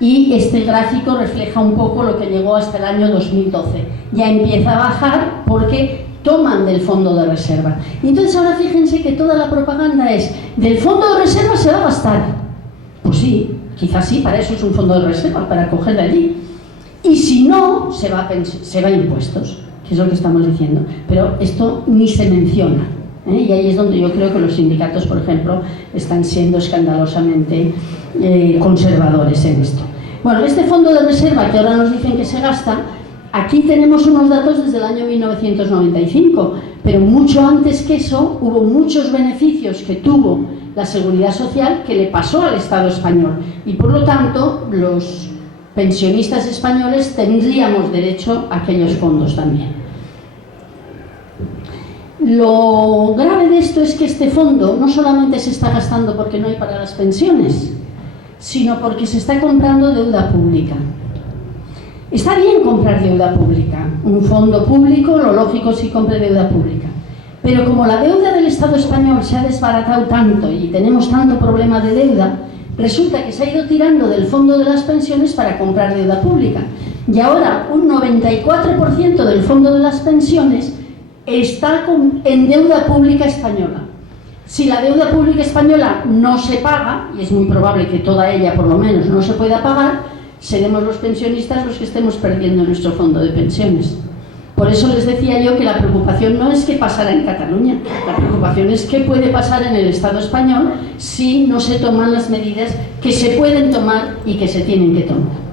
Y este gráfico refleja un poco lo que llegó hasta el año 2012. Ya empieza a bajar porque toman del fondo de reserva. Y entonces ahora fíjense que toda la propaganda es del fondo de reserva se va a gastar. Pues sí, quizás sí, para eso es un fondo de reserva, para coger de allí. Y si no, se va a impuestos, que es lo que estamos diciendo. Pero esto ni se menciona, ¿eh? Y ahí es donde yo creo que los sindicatos, por ejemplo, están siendo escandalosamente conservadores en esto. Bueno, este fondo de reserva que ahora nos dicen que se gasta, aquí tenemos unos datos desde el año 1995, pero mucho antes que eso hubo muchos beneficios que tuvo la Seguridad Social que le pasó al Estado español y por lo tanto los pensionistas españoles tendríamos derecho a aquellos fondos también. Lo grave de esto es que este fondo no solamente se está gastando porque no hay para las pensiones, sino porque se está comprando deuda pública. Está bien comprar deuda pública, un fondo público, lo lógico es que compre deuda pública. Pero como la deuda del Estado español se ha desbaratado tanto y tenemos tanto problema de deuda, resulta que se ha ido tirando del fondo de las pensiones para comprar deuda pública. Y ahora un 94% del fondo de las pensiones está en deuda pública española. Si la deuda pública española no se paga, y es muy probable que toda ella por lo menos no se pueda pagar, seremos los pensionistas los que estemos perdiendo nuestro fondo de pensiones. Por eso les decía yo que la preocupación no es qué pasará en Cataluña, la preocupación es qué puede pasar en el Estado español si no se toman las medidas que se pueden tomar y que se tienen que tomar.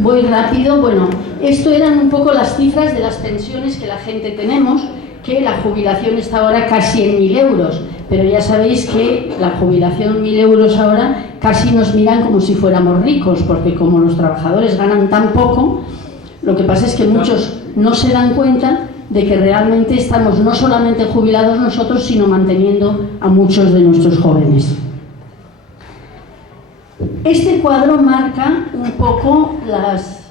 Voy rápido. Bueno, esto eran un poco las cifras de las pensiones que la gente tenemos, que la jubilación está ahora casi en 1.000 euros, pero ya sabéis que la jubilación 1.000 euros ahora casi nos miran como si fuéramos ricos, porque como los trabajadores ganan tan poco, lo que pasa es que muchos no se dan cuenta de que realmente estamos no solamente jubilados nosotros, sino manteniendo a muchos de nuestros jóvenes. Este cuadro marca un poco las...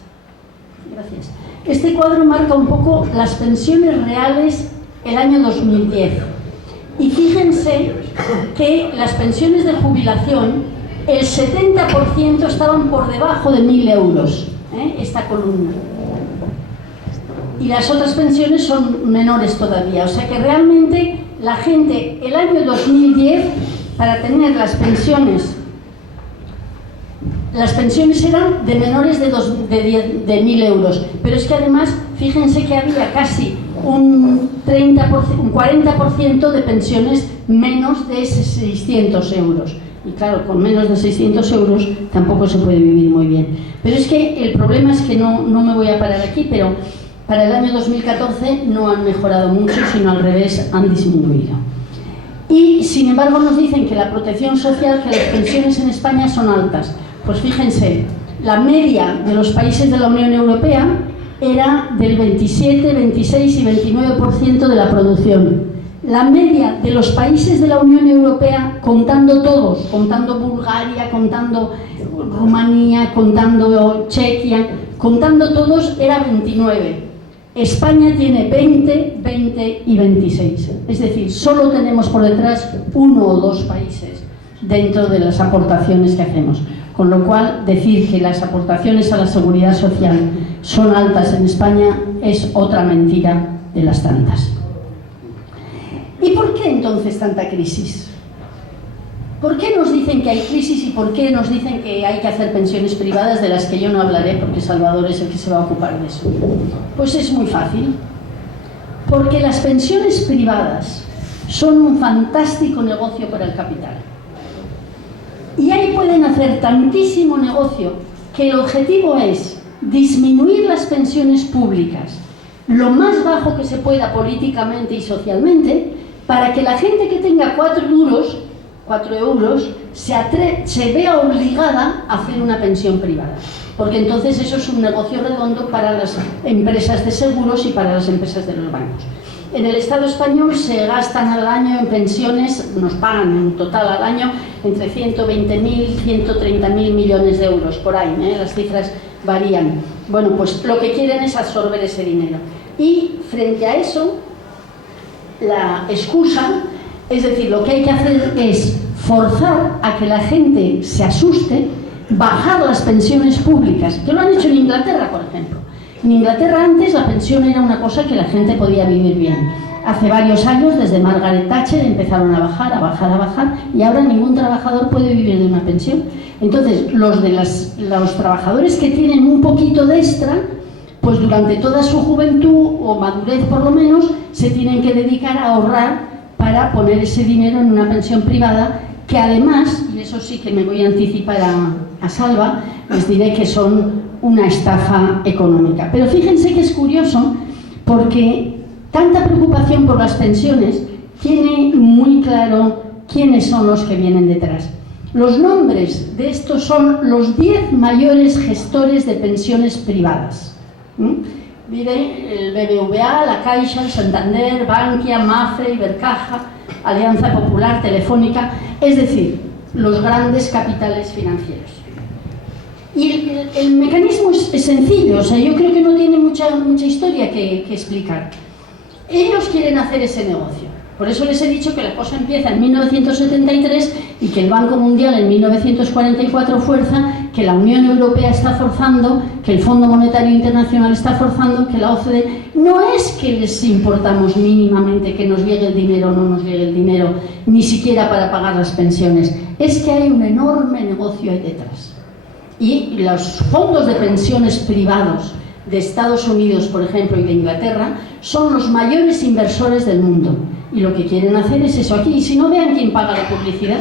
Gracias. Este cuadro marca un poco las pensiones reales el año 2010. Y fíjense que las pensiones de jubilación, el 70% estaban por debajo de 1.000 euros, esta columna. Y las otras pensiones son menores todavía. O sea que realmente la gente, el año 2010, para tener las pensiones eran de menores de 1.000 euros. Pero es que además, fíjense que había casi un 40% de pensiones menos de 600 euros. Y claro, con menos de 600 euros tampoco se puede vivir muy bien. Pero es que el problema es que no me voy a parar aquí, pero para el año 2014 no han mejorado mucho, sino al revés, han disminuido. Y sin embargo nos dicen que la protección social, que las pensiones en España son altas. Pues fíjense, la media de los países de la Unión Europea era del 27, 26 y 29% de la producción. La media de los países de la Unión Europea, contando todos, contando Bulgaria, contando Rumanía, contando Chequia, contando todos, era 29. España tiene 20, 20 y 26. Es decir, solo tenemos por detrás 1 o 2 países dentro de las aportaciones que hacemos. Con lo cual, decir que las aportaciones a la seguridad social son altas en España es otra mentira de las tantas. ¿Y por qué entonces tanta crisis? ¿Por qué nos dicen que hay crisis y por qué nos dicen que hay que hacer pensiones privadas, de las que yo no hablaré porque Salvador es el que se va a ocupar de eso? Pues es muy fácil. Porque las pensiones privadas son un fantástico negocio para el capital. Y ahí pueden hacer tantísimo negocio que el objetivo es disminuir las pensiones públicas lo más bajo que se pueda políticamente y socialmente, para que la gente que tenga 4 euros se vea obligada a hacer una pensión privada, porque entonces eso es un negocio redondo para las empresas de seguros y para las empresas de los bancos. En el Estado español se gastan al año en pensiones, nos pagan en total al año entre 120.000 y 130.000 millones de euros, por ahí, las cifras varían. Bueno, pues lo que quieren es absorber ese dinero. Y frente a eso, la excusa, es decir, lo que hay que hacer es forzar a que la gente se asuste, bajar las pensiones públicas, que lo han hecho en Inglaterra, por ejemplo. En Inglaterra antes la pensión era una cosa que la gente podía vivir bien. Hace varios años, desde Margaret Thatcher, empezaron a bajar, y ahora ningún trabajador puede vivir de una pensión. Entonces, los trabajadores que tienen un poquito de extra, pues durante toda su juventud, o madurez por lo menos, se tienen que dedicar a ahorrar para poner ese dinero en una pensión privada, que además, y eso sí que me voy a anticipar a Salva, les diré que son una estafa económica. Pero fíjense que es curioso, porque tanta preocupación por las pensiones tiene muy claro quiénes son los que vienen detrás. Los nombres de estos son los 10 mayores gestores de pensiones privadas. Mire, el BBVA, la Caixa, el Santander, Bankia, Mafre, Ibercaja, Alianza Popular, Telefónica, es decir, los grandes capitales financieros. Y el mecanismo es sencillo, o sea, yo creo que no tiene mucha historia que explicar. Ellos quieren hacer ese negocio. Por eso les he dicho que la cosa empieza en 1973 y que el Banco Mundial en 1944 fuerza, que la Unión Europea está forzando, que el Fondo Monetario Internacional está forzando, que la OCDE. No es que les importamos mínimamente que nos llegue el dinero o no nos llegue el dinero, ni siquiera para pagar las pensiones. Es que hay un enorme negocio ahí detrás. Y los fondos de pensiones privados de Estados Unidos, por ejemplo, y de Inglaterra, son los mayores inversores del mundo. Y lo que quieren hacer es eso aquí. Y si no, vean quién paga la publicidad.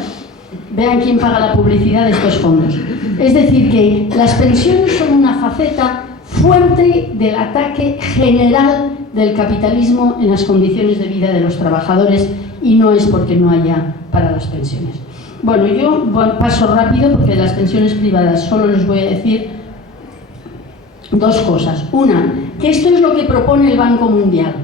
Vean quién paga la publicidad de estos fondos. Es decir, que las pensiones son una faceta fuerte del ataque general del capitalismo en las condiciones de vida de los trabajadores, y no es porque no haya para las pensiones. Bueno, yo paso rápido porque de las pensiones privadas solo les voy a decir 2 cosas. Una, que esto es lo que propone el Banco Mundial,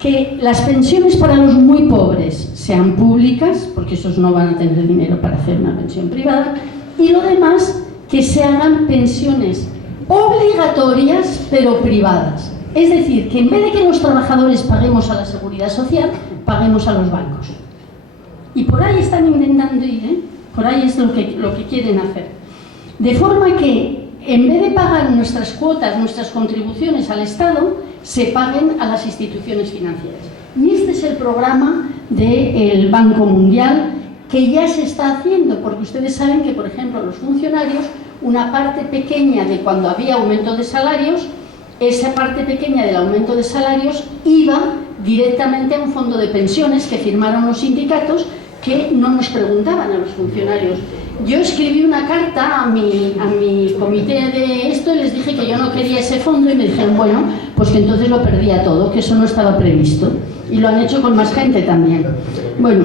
que las pensiones para los muy pobres sean públicas, porque esos no van a tener dinero para hacer una pensión privada, y lo demás, que se hagan pensiones obligatorias pero privadas. Es decir, que en vez de que los trabajadores paguemos a la seguridad social, paguemos a los bancos. Y por ahí están intentando ir, por ahí es lo que quieren hacer. De forma que, en vez de pagar nuestras cuotas, nuestras contribuciones al Estado, se paguen a las instituciones financieras. Y este es el programa del Banco Mundial, que ya se está haciendo, porque ustedes saben que, por ejemplo, los funcionarios, una parte pequeña de cuando había aumento de salarios, esa parte pequeña del aumento de salarios iba directamente a un fondo de pensiones que firmaron los sindicatos, que no nos preguntaban a los funcionarios. Yo escribí una carta a mi comité de esto y les dije que yo no quería ese fondo, y me dijeron, bueno, pues que entonces lo perdía todo, que eso no estaba previsto. Y lo han hecho con más gente también. Bueno,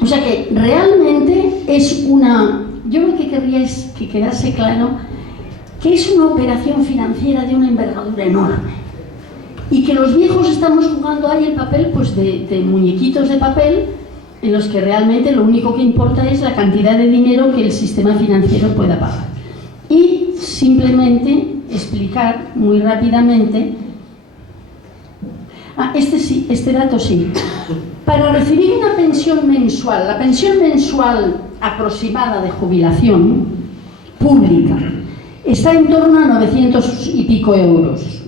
o sea que realmente es yo lo que querría es que quedase claro que es una operación financiera de una envergadura enorme. Y que los viejos estamos jugando ahí el papel pues de muñequitos de papel, en los que realmente lo único que importa es la cantidad de dinero que el sistema financiero pueda pagar. Y simplemente explicar muy rápidamente Este sí, este dato sí. Para recibir una pensión mensual, la pensión mensual aproximada de jubilación pública está en torno a 900 y pico euros.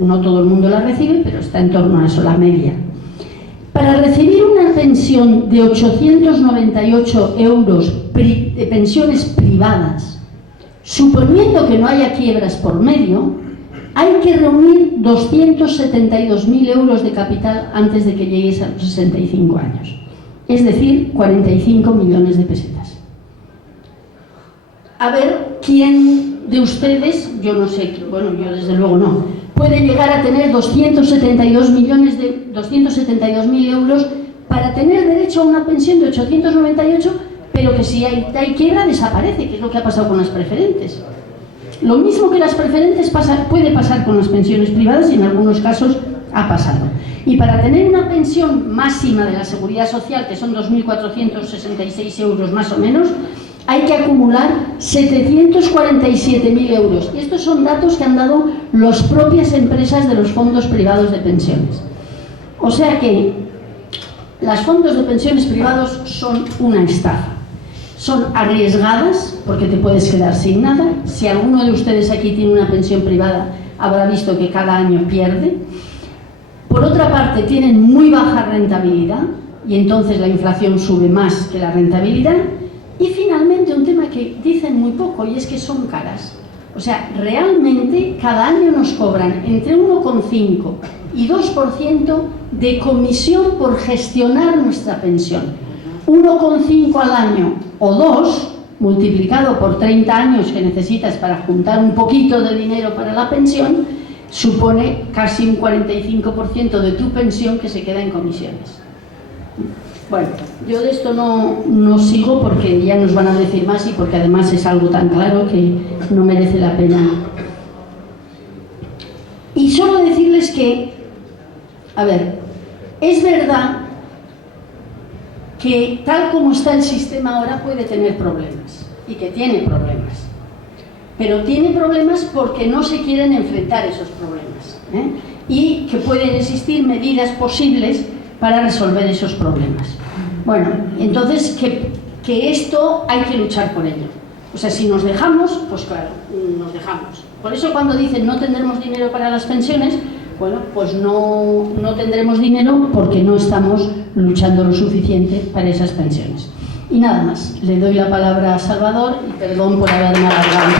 No todo el mundo la recibe, pero está en torno a eso, la media. Para recibir una pensión de 898 euros de pensiones privadas, suponiendo que no haya quiebras por medio, hay que reunir 272.000 euros de capital antes de que llegues a los 65 años. Es decir, 45 millones de pesetas. A ver, ¿quién de ustedes, yo no sé, bueno, yo desde luego no, puede llegar a tener 272.000 euros para tener derecho a una pensión de 898, pero que si hay quiebra desaparece, que es lo que ha pasado con las preferentes? Lo mismo que las preferentes puede pasar con las pensiones privadas y en algunos casos ha pasado. Y para tener una pensión máxima de la Seguridad Social, que son 2.466 euros más o menos, hay que acumular 747.000 euros. Y estos son datos que han dado las propias empresas de los fondos privados de pensiones. O sea que los fondos de pensiones privados son una estafa. Son arriesgadas porque te puedes quedar sin nada. Si alguno de ustedes aquí tiene una pensión privada, habrá visto que cada año pierde. Por otra parte, tienen muy baja rentabilidad y entonces la inflación sube más que la rentabilidad. Y finalmente un tema que dicen muy poco y es que son caras. O sea, realmente cada año nos cobran entre 1,5 y 2% de comisión por gestionar nuestra pensión. 1,5 al año o 2 multiplicado por 30 años que necesitas para juntar un poquito de dinero para la pensión supone casi un 45% de tu pensión que se queda en comisiones. Bueno, yo de esto no sigo porque ya nos van a decir más y porque además es algo tan claro que no merece la pena. Y solo decirles que, a ver, es verdad que tal como está el sistema ahora puede tener problemas y que tiene problemas, pero tiene problemas porque no se quieren enfrentar esos problemas, y que pueden existir medidas posibles para resolver esos problemas. Bueno, entonces que esto hay que luchar por ello. O sea, si nos dejamos, pues claro, nos dejamos. Por eso cuando dicen no tendremos dinero para las pensiones, bueno, pues no tendremos dinero porque no estamos luchando lo suficiente para esas pensiones. Y nada más, le doy la palabra a Salvador y perdón por haberme alargado.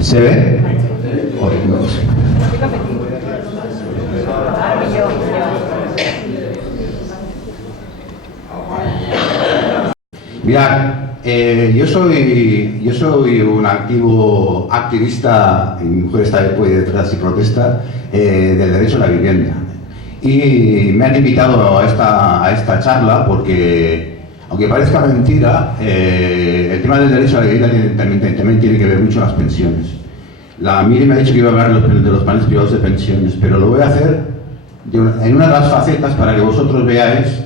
¿Se ve? Mirad, yo soy un activo activista, y mi mujer está detrás y protesta, del derecho a la vivienda. Y me han invitado a esta charla porque, aunque parezca mentira, el tema del derecho a la vivienda también tiene que ver mucho con las pensiones. La Miri me ha dicho que iba a hablar de los planes privados de pensiones, pero lo voy a hacer en una de las facetas para que vosotros veáis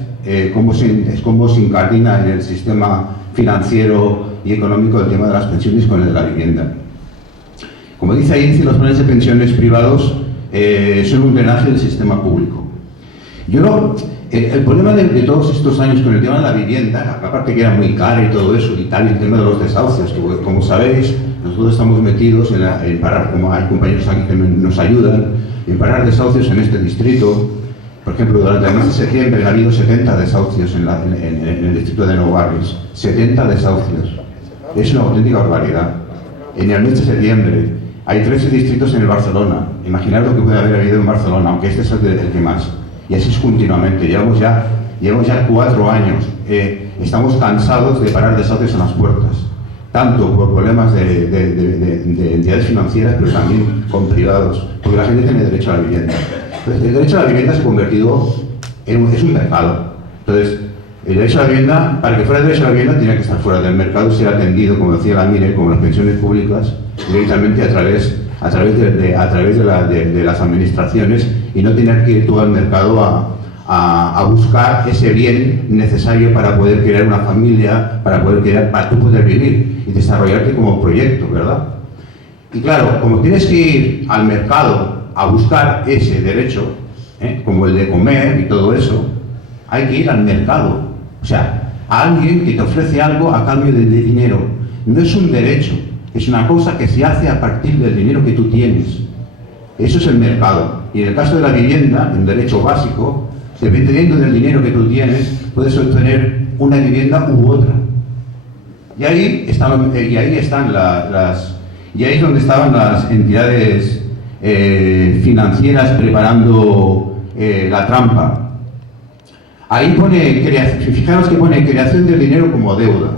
cómo se incardina en el sistema financiero y económico el tema de las pensiones con el de la vivienda. Como dice ahí, los planes de pensiones privados son un drenaje del sistema público. El problema de todos estos años con el tema de la vivienda, aparte que era muy cara y todo eso y tal, y el tema de los desahucios, que como sabéis, nosotros estamos metidos en parar, como hay compañeros aquí que nos ayudan, en parar desahucios en este distrito. Por ejemplo, durante el mes de septiembre ha habido 70 desahucios en el distrito de Nou Barris. 70 desahucios. Es una auténtica barbaridad. En el mes de septiembre hay 13 distritos en el Barcelona. Imaginad lo que puede haber habido en Barcelona, aunque este es el que más. Y así es continuamente. Llevamos ya 4 años. Estamos cansados de parar desahucios en las puertas. Tanto por problemas de entidades financieras, pero también con privados. Porque la gente tiene derecho a la vivienda. Entonces, el derecho a la vivienda se ha convertido es un mercado. Entonces, el derecho a la vivienda, para que fuera el derecho a la vivienda, tenía que estar fuera del mercado y ser atendido, como decía la Mire, como las pensiones públicas, directamente a través a través de las administraciones y no tener que ir tú al mercado a buscar ese bien necesario para poder crear una familia, para tú poder vivir y desarrollarte como proyecto, ¿verdad? Y claro, como tienes que ir al mercado a buscar ese derecho, como el de comer y todo eso, hay que ir al mercado, o sea, a alguien que te ofrece algo a cambio de dinero. No es un derecho, es una cosa que se hace a partir del dinero que tú tienes. Eso es el mercado. Y en el caso de la vivienda, un derecho básico, dependiendo del dinero que tú tienes, puedes obtener una vivienda u otra. Y ahí es donde estaban las entidades financieras preparando la trampa. Ahí pone, fijaros que pone creación del dinero como deuda.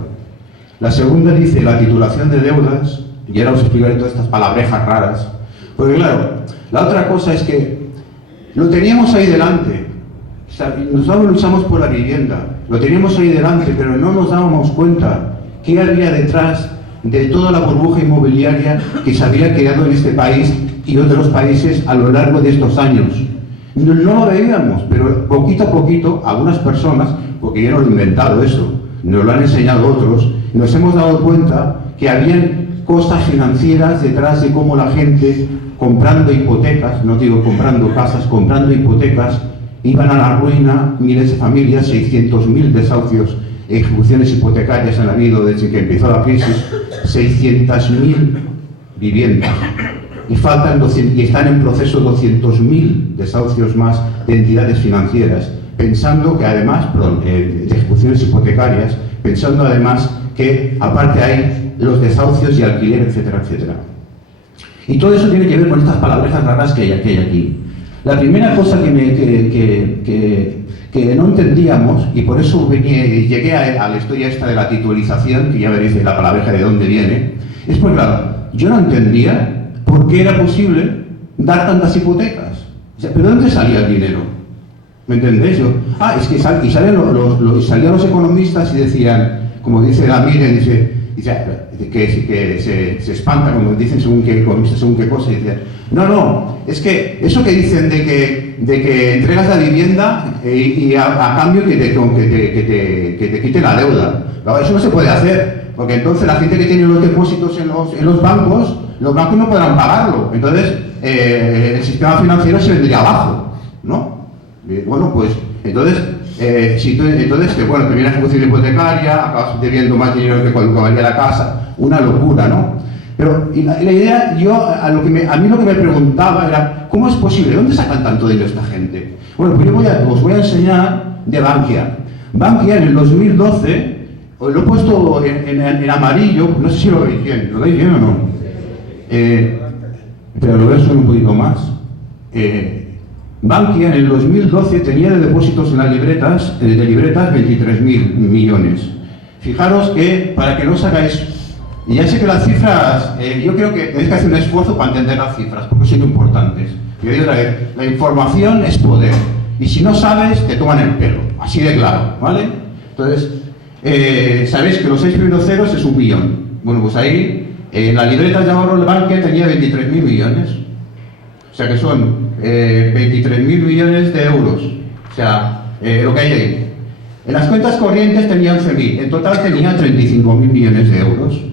La segunda dice la titulación de deudas, y ahora os explicaré todas estas palabrejas raras. Porque claro, la otra cosa es que lo teníamos ahí delante. O sea, nosotros luchamos por la vivienda, lo teníamos ahí delante, pero no nos dábamos cuenta qué había detrás de toda la burbuja inmobiliaria que se había creado en este país y otros países a lo largo de estos años. No lo veíamos, pero poquito a poquito, algunas personas, porque yo no lo he inventado eso, nos lo han enseñado otros, nos hemos dado cuenta que habían cosas financieras detrás de cómo la gente, comprando hipotecas, no digo comprando casas, comprando hipotecas, iban a la ruina, miles de familias, 600.000 desahucios, ejecuciones hipotecarias han habido desde que empezó la crisis, 600.000 viviendas. Y están en proceso 200.000 desahucios más de entidades financieras, pensando que además, de ejecuciones hipotecarias, pensando además que aparte hay los desahucios y alquiler, etcétera, etcétera. Y todo eso tiene que ver con estas palabrejas raras que hay aquí. La primera cosa que no entendíamos, y por eso llegué a la historia esta de la titulización, que ya veréis la palabreja de dónde viene, es porque, claro, yo no entendía por qué era posible dar tantas hipotecas. O sea, ¿pero dónde salía el dinero? ¿Me entendéis? Es que salían los economistas y decían, como dice la Miren, dice que se espanta cuando dicen según qué economistas, según qué cosa, y decían, no, es que eso que dicen de que entregas la vivienda y a cambio que te quiten la deuda. Claro, eso no se puede hacer, porque entonces la gente que tiene los depósitos en los bancos no podrán pagarlo. Entonces, el sistema financiero se vendría abajo, ¿no? Bueno, pues, entonces, termina la ejecución hipotecaria, acabas debiendo más dinero que cuando valía la casa, una locura, ¿no? Pero la idea, a mí lo que me preguntaba era, ¿cómo es posible? ¿Dónde sacan tanto dinero esta gente? Bueno, pues os voy a enseñar de Bankia. Bankia en el 2012, lo he puesto en amarillo, no sé si lo veis bien o no? Pero lo voy a subir un poquito más. Bankia en el 2012 tenía de depósitos en las libretas, 23.000 millones. Fijaros que, para que no os hagáis... Y ya sé que las cifras, yo creo que tenéis que hacer un esfuerzo para entender las cifras, porque son importantes. Yo digo otra vez, la información es poder. Y si no sabes, te toman el pelo. Así de claro, ¿vale? Entonces, sabéis que los 6 primeros ceros es 1 billón. Bueno, pues ahí, en la libreta de ahorro de Bankia tenía 23.000 millones. O sea que son 23.000 millones de euros. O sea, lo que hay ahí. En las cuentas corrientes tenía 11.000. En total tenía 35.000 millones de euros.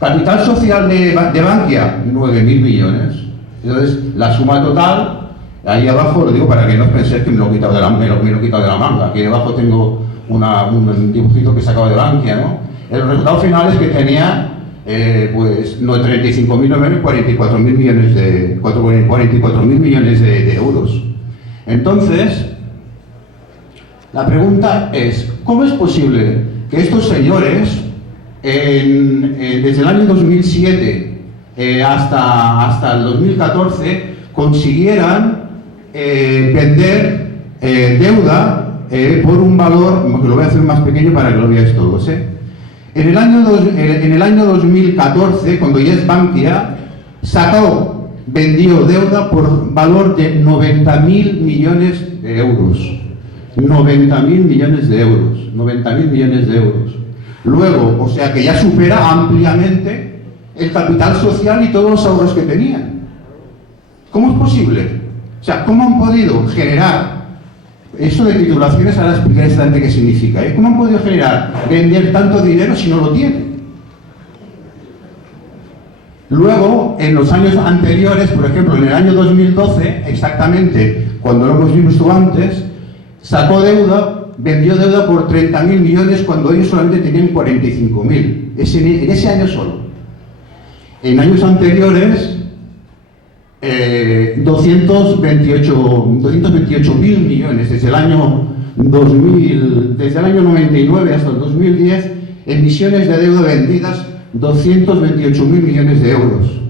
Capital social de Bankia, 9.000 millones. Entonces, la suma total, ahí abajo, lo digo para que no os penséis que me lo he quitado de la manga. Aquí debajo tengo un dibujito que sacaba de Bankia, ¿no? El resultado final es que tenía, no 35.000 millones, 44.000 millones de euros. Entonces, la pregunta es, ¿cómo es posible que estos señores, desde el año 2007 hasta el 2014, consiguieran vender deuda por un valor, que lo voy a hacer más pequeño para que lo veáis todos? En el año 2014, cuando Yes Bankia vendió deuda por valor de 90.000 millones de euros. 90.000 millones de euros. 90.000 millones de euros. Luego, o sea que ya supera ampliamente el capital social y todos los ahorros que tenían. ¿Cómo es posible? O sea, ¿cómo han podido generar eso de titulaciones? Ahora explicaré exactamente qué significa. ¿Cómo han podido generar, vender tanto dinero si no lo tienen? Luego, en los años anteriores, por ejemplo, en el año 2012, exactamente, cuando lo hemos visto antes, sacó deuda, vendió deuda por 30.000 millones cuando ellos solamente tenían 45.000, en ese año solo. En años anteriores, 228.000 millones, desde el año 99 hasta el 2010, emisiones de deuda vendidas, 228.000 millones de euros.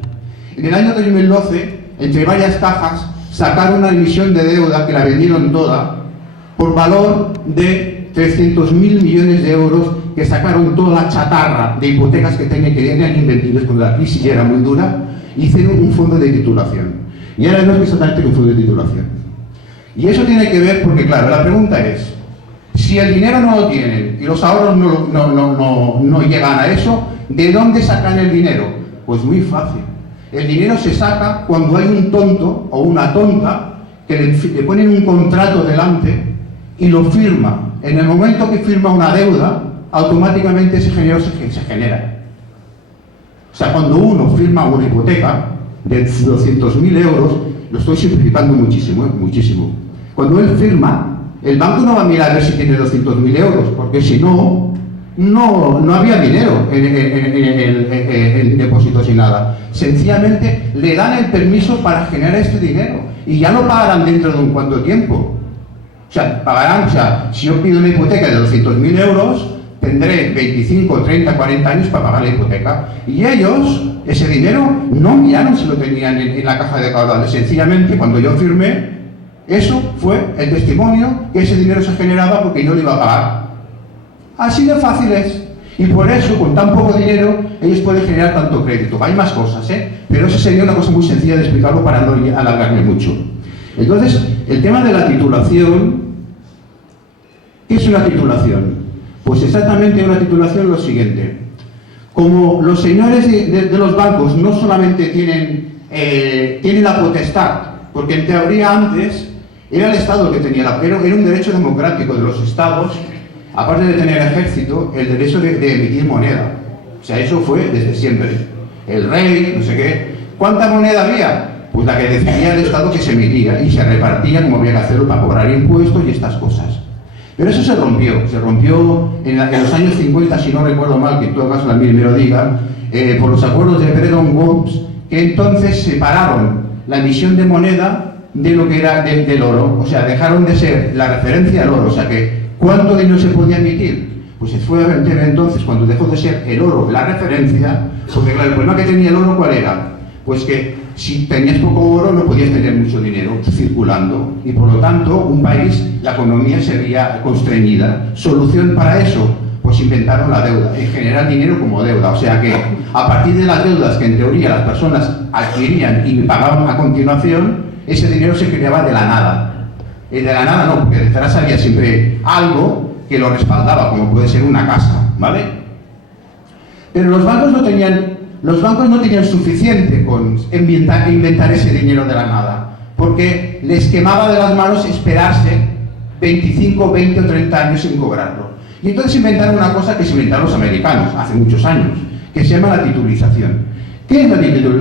En el año 2012, entre varias cajas, sacaron una emisión de deuda que la vendieron toda por valor de 300.000 millones de euros, que sacaron toda la chatarra de hipotecas que eran invendibles cuando la crisis ya era muy dura, y hicieron un fondo de titulación. Y ahora no es exactamente un fondo de titulación. Y eso tiene que ver porque, claro, la pregunta es, si el dinero no lo tienen y los ahorros no llegan a eso, ¿de dónde sacan el dinero? Pues muy fácil. El dinero se saca cuando hay un tonto o una tonta que le ponen un contrato delante y lo firma. En el momento que firma una deuda, automáticamente ese dinero se genera. O sea, cuando uno firma una hipoteca de 200.000 euros, lo estoy simplificando muchísimo, muchísimo. Cuando él firma, el banco no va a mirar a ver si tiene 200.000 euros, porque si no, no había dinero en depósitos y nada. Sencillamente le dan el permiso para generar este dinero y ya lo pagarán dentro de un cuánto tiempo. O sea, pagarán, o sea, si yo pido una hipoteca de 200.000 euros, tendré 25, 30, 40 años para pagar la hipoteca. Y ellos, ese dinero, no miraron si lo tenían en la caja de caudales. Sencillamente, cuando yo firmé, eso fue el testimonio que ese dinero se generaba porque yo lo iba a pagar. Así de fácil es. Y por eso, con tan poco dinero, ellos pueden generar tanto crédito. Hay más cosas, pero eso sería una cosa muy sencilla de explicarlo para no alargarme mucho. Entonces, el tema de la titulación, ¿qué es una titulación? Pues exactamente una titulación es lo siguiente. Como los señores de los bancos no solamente tienen la potestad, porque en teoría antes era el Estado que tenía era un derecho democrático de los Estados, aparte de tener ejército, el derecho de emitir moneda. O sea, eso fue desde siempre. El rey, no sé qué. ¿Cuánta moneda había? Pues la que decidía el Estado que se emitía y se repartía como había que hacerlo para cobrar impuestos y estas cosas. Pero eso se rompió en los años 50, si no recuerdo mal, que en todo caso la me lo diga, por los acuerdos de Bretton Woods, que entonces separaron la emisión de moneda de lo que era del oro. O sea, dejaron de ser la referencia al oro. O sea que, ¿cuánto dinero se podía emitir? Pues se fue a vender entonces, cuando dejó de ser el oro la referencia, porque claro, el problema que tenía el oro, ¿cuál era? Pues que si tenías poco oro no podías tener mucho dinero circulando y por lo tanto un país, la economía se veía constreñida. ¿Solución para eso? Pues inventaron la deuda y generar dinero como deuda. O sea que a partir de las deudas que en teoría las personas adquirían y pagaban a continuación, ese dinero se creaba de la nada. De la nada no, porque detrás había siempre algo que lo respaldaba, como puede ser una casa, ¿vale? Pero los bancos no tenían suficiente con inventar ese dinero de la nada, porque les quemaba de las manos esperarse 25, 20 o 30 años sin cobrarlo. Y entonces inventaron una cosa que se inventaron los americanos hace muchos años, que se llama la titulización. ¿Qué es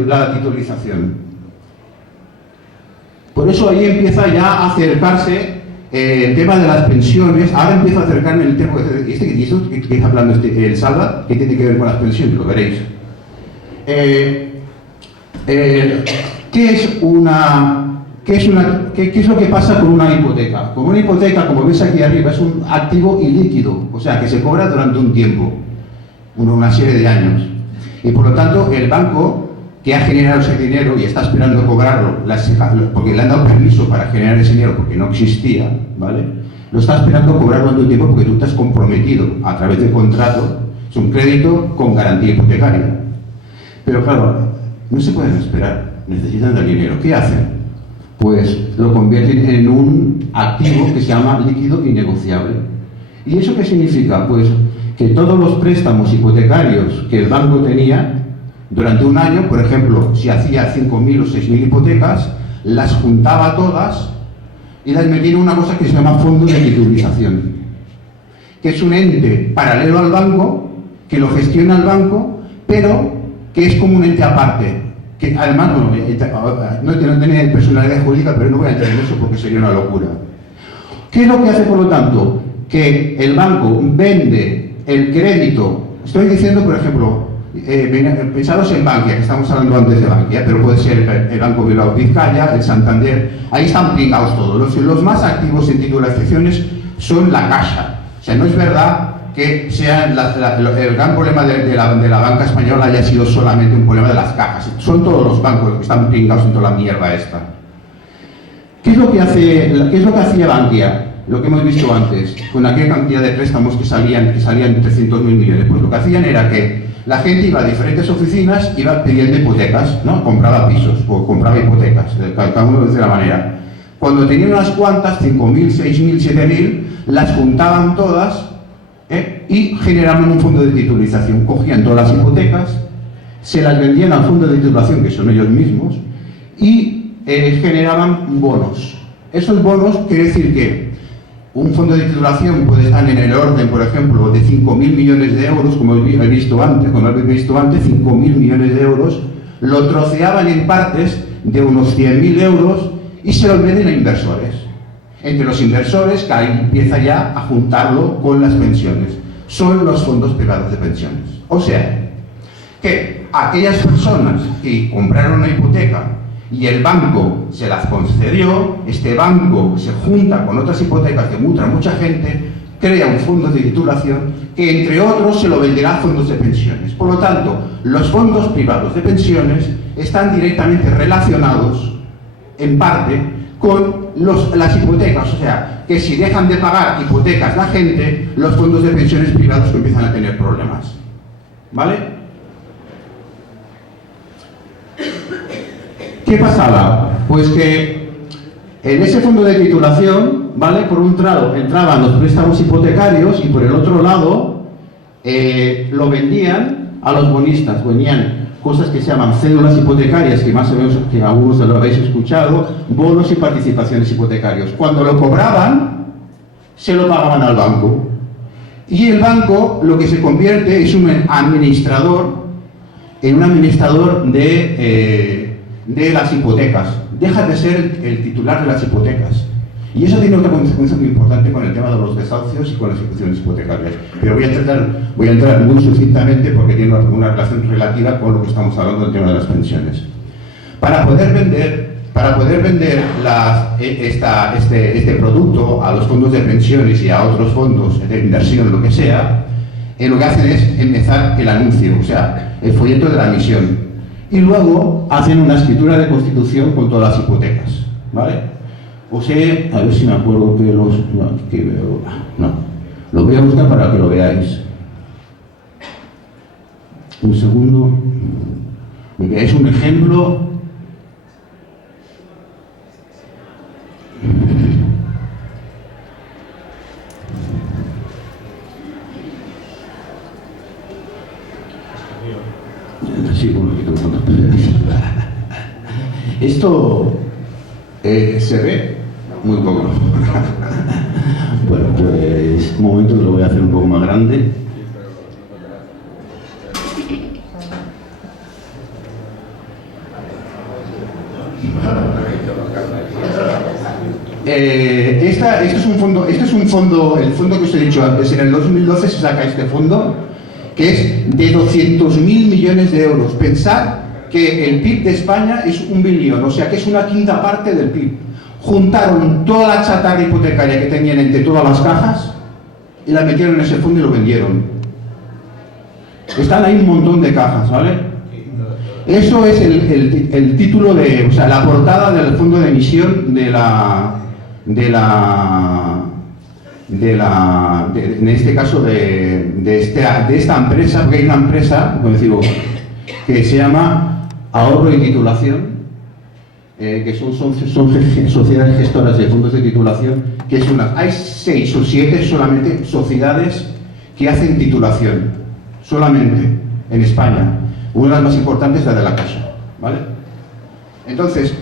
la titulización? Por eso ahí empieza ya a acercarse el tema de las pensiones. Ahora empieza a acercarme el tema que está hablando el Salva, que tiene que ver con las pensiones, lo veréis. ¿Qué es lo que pasa con una hipoteca? Con una hipoteca, como ves aquí arriba, es un activo ilíquido, o sea, que se cobra durante un tiempo, una serie de años. Y por lo tanto, el banco que ha generado ese dinero y está esperando cobrarlo, porque le han dado permiso para generar ese dinero porque no existía, ¿vale? Lo está esperando cobrar durante un tiempo porque tú te has comprometido a través del contrato, es un crédito con garantía hipotecaria. Pero claro, no se pueden esperar, necesitan del dinero. ¿Qué hacen? Pues lo convierten en un activo que se llama líquido innegociable. ¿Y eso qué significa? Pues que todos los préstamos hipotecarios que el banco tenía Durante un año, por ejemplo, si hacía 5.000 o 6.000 hipotecas, las juntaba todas y las metía en una cosa que se llama fondo de titulización, que es un ente paralelo al banco, que lo gestiona el banco, pero que es como un ente aparte, que además, no tiene personalidad jurídica, pero no voy a entrar en eso porque sería una locura. ¿Qué es lo que hace, por lo tanto? Que el banco vende el crédito. Estoy diciendo, por ejemplo, pensaros en Bankia, que estamos hablando antes de Bankia, pero puede ser el Banco Bilbao Vizcaya, el Santander, ahí están pringados todos. Los más activos en titulizaciones son la Caixa. O sea, no es verdad que sea el gran problema de la banca española haya sido solamente un problema de las cajas. Son todos los bancos que están pringados en toda la mierda esta. ¿Qué es lo que hacía Bankia? Lo que hemos visto antes, con aquella cantidad de préstamos que salían de 300.000 millones. Pues lo que hacían era que la gente iba a diferentes oficinas, iba pidiendo hipotecas, ¿no? Compraba pisos o compraba hipotecas, cada uno de la manera. Cuando tenían unas cuantas, 5.000, 6.000, 7.000, las juntaban todas y generaban un fondo de titulización. Cogían todas las hipotecas, se las vendían al fondo de titulización, que son ellos mismos, y generaban bonos. Esos bonos quiere decir que un fondo de titulación puede estar en el orden, por ejemplo, de 5.000 millones de euros, como habéis visto antes, 5.000 millones de euros, lo troceaban en partes de unos 100.000 euros y se los venden a inversores. Entre los inversores, que ahí empieza ya a juntarlo con las pensiones. Son los fondos privados de pensiones. O sea, que aquellas personas que compraron una hipoteca y el banco se las concedió, este banco se junta con otras hipotecas de mucha gente, crea un fondo de titulación que entre otros se lo venderá a fondos de pensiones. Por lo tanto, los fondos privados de pensiones están directamente relacionados, en parte, con las hipotecas. O sea, que si dejan de pagar hipotecas la gente, los fondos de pensiones privados empiezan a tener problemas. ¿Vale? ¿Qué pasaba? Pues que en ese fondo de titulación, ¿vale? Por un lado entraban los préstamos hipotecarios y por el otro lado lo vendían a los bonistas. Venían cosas que se llaman cédulas hipotecarias, que más o menos que algunos lo habéis escuchado, bonos y participaciones hipotecarios. Cuando lo cobraban, se lo pagaban al banco. Y el banco lo que se convierte es un administrador de las hipotecas. Deja de ser el titular de las hipotecas. Y eso tiene otra consecuencia muy importante con el tema de los desahucios y con las ejecuciones hipotecarias. Pero voy a entrar muy sucintamente porque tiene una relación relativa con lo que estamos hablando del tema de las pensiones. Para poder vender este producto a los fondos de pensiones y a otros fondos de inversión, lo que sea, lo que hacen es empezar el anuncio, o sea, el folleto de la emisión. Y luego hacen una escritura de constitución con todas las hipotecas, ¿vale? O sea, a ver si me acuerdo que lo voy a buscar para que lo veáis. Un segundo. Me veáis un ejemplo. Sí, bueno, esto se ve muy poco. Bueno, pues un momento que lo voy a hacer un poco más grande. Esto es un fondo, el fondo que os he dicho antes. En el 2012 se saca este fondo, que es de 200.000 millones de euros. Pensad que el PIB de España es 1 billón, o sea que es una quinta parte del PIB. Juntaron toda la chatarra hipotecaria que tenían entre todas las cajas y la metieron en ese fondo y lo vendieron. Están ahí un montón de cajas, ¿vale? Eso es el título o sea, la portada del fondo de emisión en este caso de esta empresa, porque hay una empresa, como digo, que se llama Ahorro y Titulación, que son sociedades gestoras de fondos de titulación, que hay 6 o 7 solamente sociedades que hacen titulación, solamente en España. Una de las más importantes es la de la Caixa, ¿vale? Entonces,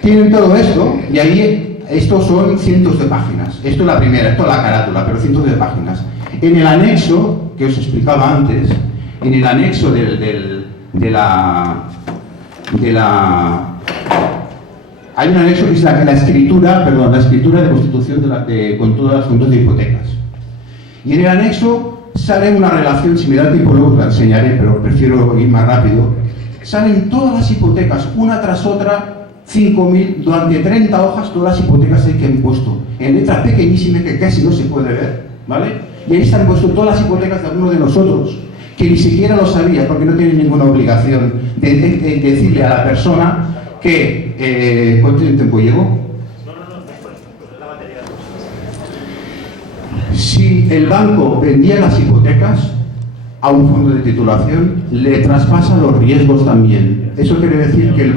tienen todo esto y ahí, estos son cientos de páginas. Esto es la primera, esto es la carátula, pero cientos de páginas. En el anexo, que os explicaba antes, en el anexo hay un anexo que es la escritura de constitución con todos los fondos de hipotecas. Y en el anexo sale una relación, si me da tiempo luego os la enseñaré, pero prefiero ir más rápido. Salen todas las hipotecas, una tras otra, 5.000, durante 30 hojas, todas las hipotecas que han puesto, en letra pequeñísima que casi no se puede ver, ¿vale? Y ahí están puessto todas las hipotecas de alguno de nosotros, que ni siquiera lo sabía, porque no tienen ninguna obligación de decirle a la persona que... ¿cuánto tiempo llevo? Si el banco vendía las hipotecas a un fondo de titulación, le traspasa los riesgos también. Eso quiere decir que el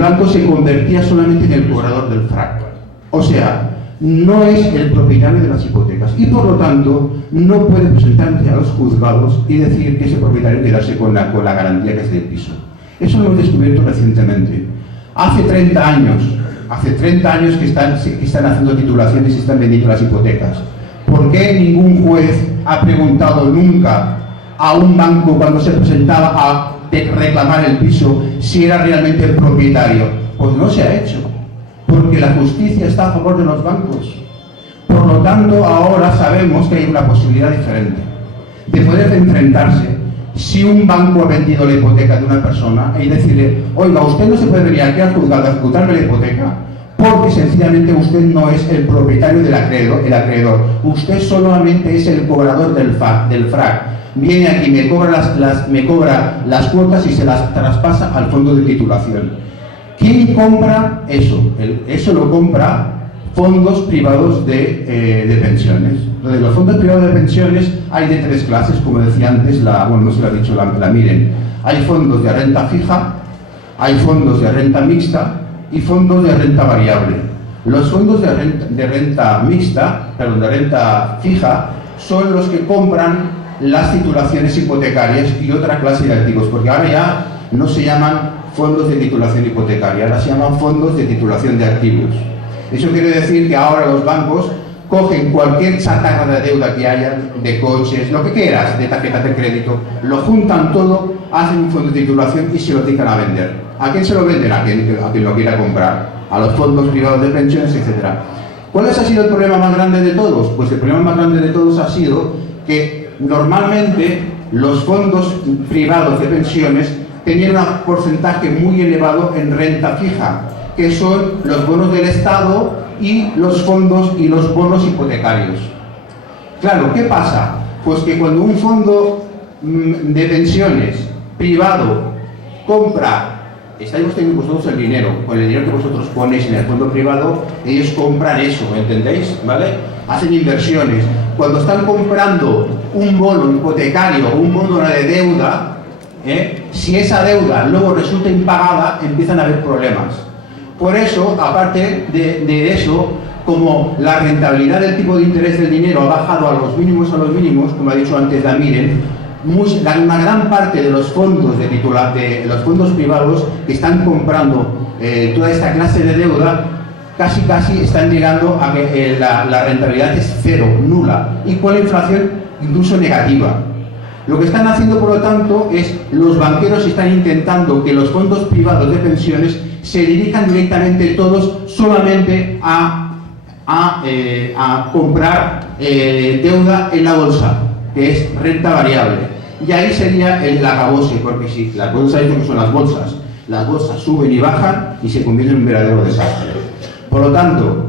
banco se convertía solamente en el cobrador del FRAC. O sea, no es el propietario de las hipotecas y por lo tanto no puede presentarse a los juzgados y decir que ese propietario quedarse con la garantía que es del piso. Eso lo hemos descubierto recientemente. Hace 30 años que están haciendo titulaciones y están vendiendo las hipotecas. ¿Por qué ningún juez ha preguntado nunca a un banco cuando se presentaba a reclamar el piso si era realmente el propietario? Pues no se ha hecho, porque la justicia está a favor de los bancos. Por lo tanto, ahora sabemos que hay una posibilidad diferente de poder enfrentarse. Si un banco ha vendido la hipoteca de una persona y decirle, oiga, usted no se puede venir aquí al juzgado a ejecutarme la hipoteca porque sencillamente usted no es el propietario del acreedor, usted solamente es el cobrador del FRAC. Viene aquí, me cobra las cuotas y se las traspasa al fondo de titulación. ¿Quién compra eso? Eso lo compra fondos privados de pensiones. Entonces, los fondos privados de pensiones hay de tres clases, como decía antes, no se lo ha dicho la Miren. Hay fondos de renta fija, hay fondos de renta mixta y fondos de renta variable. Los fondos de renta fija son los que compran las titulaciones hipotecarias y otra clase de activos, porque ahora ya no se llaman fondos de titulación hipotecaria, ahora se llaman fondos de titulación de activos. Eso quiere decir que ahora los bancos cogen cualquier chatarra de deuda que haya, de coches, lo que quieras, de tarjetas de crédito, lo juntan todo, hacen un fondo de titulación y se lo dedican a vender. ¿A quién se lo venden? A quien lo quiera comprar, a los fondos privados de pensiones, etc. ¿Cuál ha sido el problema más grande de todos? Pues el problema más grande de todos ha sido que normalmente los fondos privados de pensiones tenían un porcentaje muy elevado en renta fija, que son los bonos del Estado y los fondos y los bonos hipotecarios. Claro, ¿qué pasa? Pues que cuando un fondo de pensiones privado compra, estáis teniendo vosotros el dinero, con el dinero que vosotros ponéis en el fondo privado, ellos compran eso, ¿entendéis? ¿Vale? Hacen inversiones. Cuando están comprando un bono hipotecario o un bono de deuda, si esa deuda luego resulta impagada, empiezan a haber problemas. Por eso, aparte de eso, como la rentabilidad del tipo de interés del dinero ha bajado a los mínimos, como ha dicho antes Damiren, una gran parte de los fondos de los fondos privados que están comprando toda esta clase de deuda, casi están llegando a que la rentabilidad es cero, nula, y con la inflación incluso negativa. Lo que están haciendo, por lo tanto, es los banqueros están intentando que los fondos privados de pensiones se dirijan directamente todos solamente a comprar deuda en la bolsa, que es renta variable. Y ahí sería el acabose, porque si las bolsas que son las bolsas suben y bajan y se convierten en un verdadero desastre. Por lo tanto,